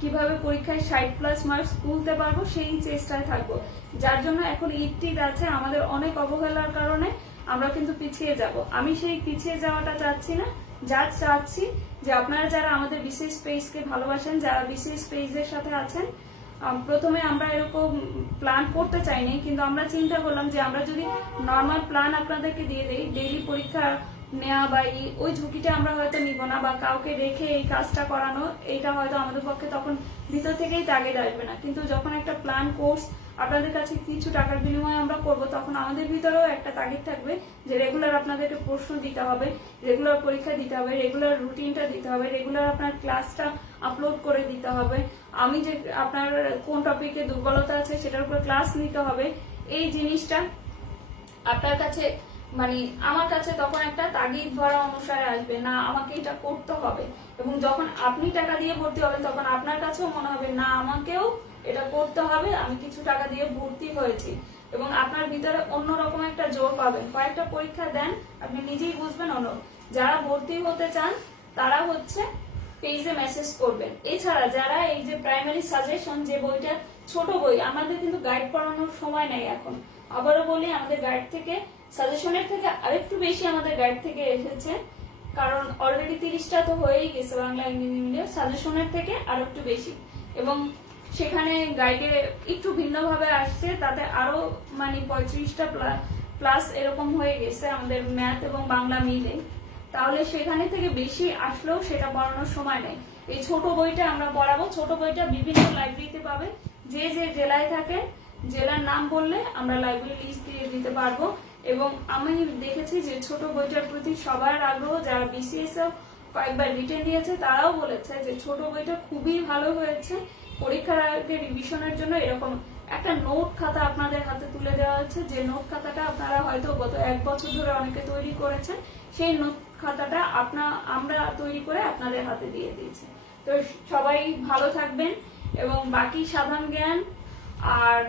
কিভাবে পরীক্ষায় 60+ মার্কস তুলতে পারবো সেই চেষ্টায় থাকবো। যার জন্য এখন ইটটিক আছে, আমাদের অনেক অবহেলার কারণে আমরা কিন্তু পিছিয়ে যাব। আমি সেই পিছিয়ে যাওয়াটা চাচ্ছি না, যা চাচ্ছি যে আপনারা যারা আমাদের বিসিএস পেজকে ভালোবাসেন, যারা বিসিএস পেজের সাথে আছেন, প্রথমে আমরা এরকম প্ল্যান করতে চাইনি, কিন্তু আমরা চিন্তা করলাম যে আমরা যদি নর্মাল প্ল্যান আপনাদেরকে দিয়ে দিই, ডেইলি পরীক্ষা নেওয়া বা ওই ঝুঁকিটা আমরা হয়তো নিব না, বা কাউকে রেখে এই কাজটা করানো, এটা হয়তো আমাদের পক্ষে তখন ভিতর থেকেই তাগিদ আসবে না। কিন্তু যখন একটা প্ল্যান কোর্স আপনাদের কাছে কিছু টাকার বিনিময়ে আমরা করব, তখন আমাদের ভিতরেও একটা তাগিদ থাকবে যে রেগুলার আপনাদেরকে প্রশ্ন দিতে হবে, রেগুলার পরীক্ষা দিতে হবে, রেগুলার রুটিনটা দিতে হবে, রেগুলার আপনার ক্লাসটা আপলোড করে দিতে হবে, আমি যে আপনার কোন টপিকে দুর্বলতা আছে সেটার উপর ক্লাস নিতে হবে। এই জিনিসটা আপনার কাছে মানে আমার কাছে তখন একটা তাগিদ ভরা অনুসারে আসবে, না আমাকে এটা করতে হবে। এবং যখন আপনি টাকা দিয়ে ভর্তি হবেন তখন আপনার কাছেও মনে হবে না আমাকেও এটা করতে হবে, আমি কিছু টাকা দিয়ে ভর্তি হয়েছি, এবং আপনার ভিতরে অন্যরকম একটা জোর পাবেন। কয়েকটা পরীক্ষা দেন, আপনি নিজেই বুঝবেন। যারা ভর্তি হতে চান তারা হচ্ছে পেজে মেসেজ করবেন। এছাড়া যারা এই যে প্রাইমারি সাজেশন, যে বইটা ছোট বই, আমাদের কিন্তু গাইড পড়ানোর সময় নেই এখন। আবারও বলি, আমাদের গাইড থেকে, সাজেশনের থেকে আরেকটু বেশি আমাদের গাইড থেকে এসেছে, কারণ অলরেডি 30টা তো হয়েই গেছে বাংলা ইংরেজি মিডিয়াম, সাজেশনের থেকে আরেকটু বেশি। এবং সেখানে গাইডে একটু ভিন্নভাবে আসছে, তাতে আরো মানে 35টা প্লাস এরকম হয়ে গেছে আমাদের ম্যাথ এবং বাংলা মিলে। তাহলে সেখানে থেকে বেশি আসলেও সেটা পড়ানোর সময় নেই। এই ছোট বইটা আমরা পড়াবো। ছোট বইটা বিভিন্ন লাইব্রেরিতে পাবে। যে যে জেলায় থাকে জেলার নাম বললে আমরা লাইব্রেরি লিস্ট দিয়ে দিতে পারবো। এবং আমি দেখেছি যে ছোট বইটার প্রতি সবার আগ্রহ, যারা বিসিএস কয়েকবার রিটেন দিয়েছে তারাও বলেছে যে ছোট বইটা খুবই ভালো হয়েছে। পরীক্ষার আগে রিভিশনের জন্য এরকম একটা নোট খাতা আপনাদের হাতে তুলে দেওয়া হচ্ছে, যে নোট খাতাটা আপনারা হয়তো গত 1 বছর ধরে অনেকে তৈরি করেছেন, সেই নোট খাতাটা আমরা তৈরি করে আপনাদের হাতে দিয়ে দিয়েছি। তো সবাই ভালো থাকবেন এবং বাকি সাধারণ জ্ঞান আর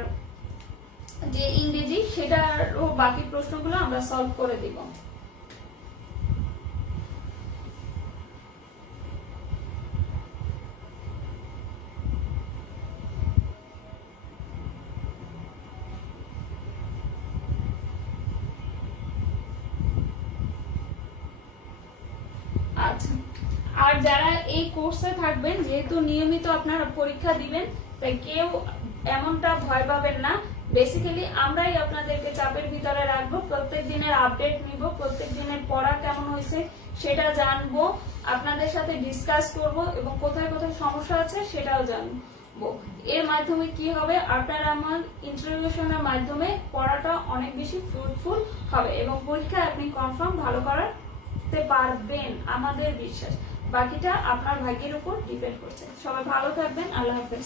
যে ইংরেজি সেটারও বাকি প্রশ্নগুলো আমরা সলভ করে দিব। আচ্ছা, আর যারা এই কোর্সে থাকবেন, যেহেতু নিয়মিত আপনারা পরীক্ষা দিবেন, তাই কেউ এমনটা ভয় পাবেন না। বেসিক্যালি আমরাই আপনাদেরকে চাপের ভিতরে রাখবো, প্রত্যেক দিনের আপডেট নিব, প্রত্যেক দিনের পড়া কেমন হয়েছে সেটা জানবো, আপনাদের সাথে ডিসকাস করব এবং কোথায় কোথায় সমস্যা আছে সেটাও জানবো। এর মাধ্যমে কি হবে, আপনারা আমার ইন্টারভিউশনের মাধ্যমে পড়াটা অনেক বেশি ফ্রুটফুল হবে এবং পরীক্ষায় আপনি কনফার্ম ভালো করতে পারবেন, আমাদের বিশ্বাস। বাকিটা আপনার ভাগ্যের উপর ডিপেন্ড করছে। সবাই ভালো থাকবেন। আল্লাহ হাফেজ।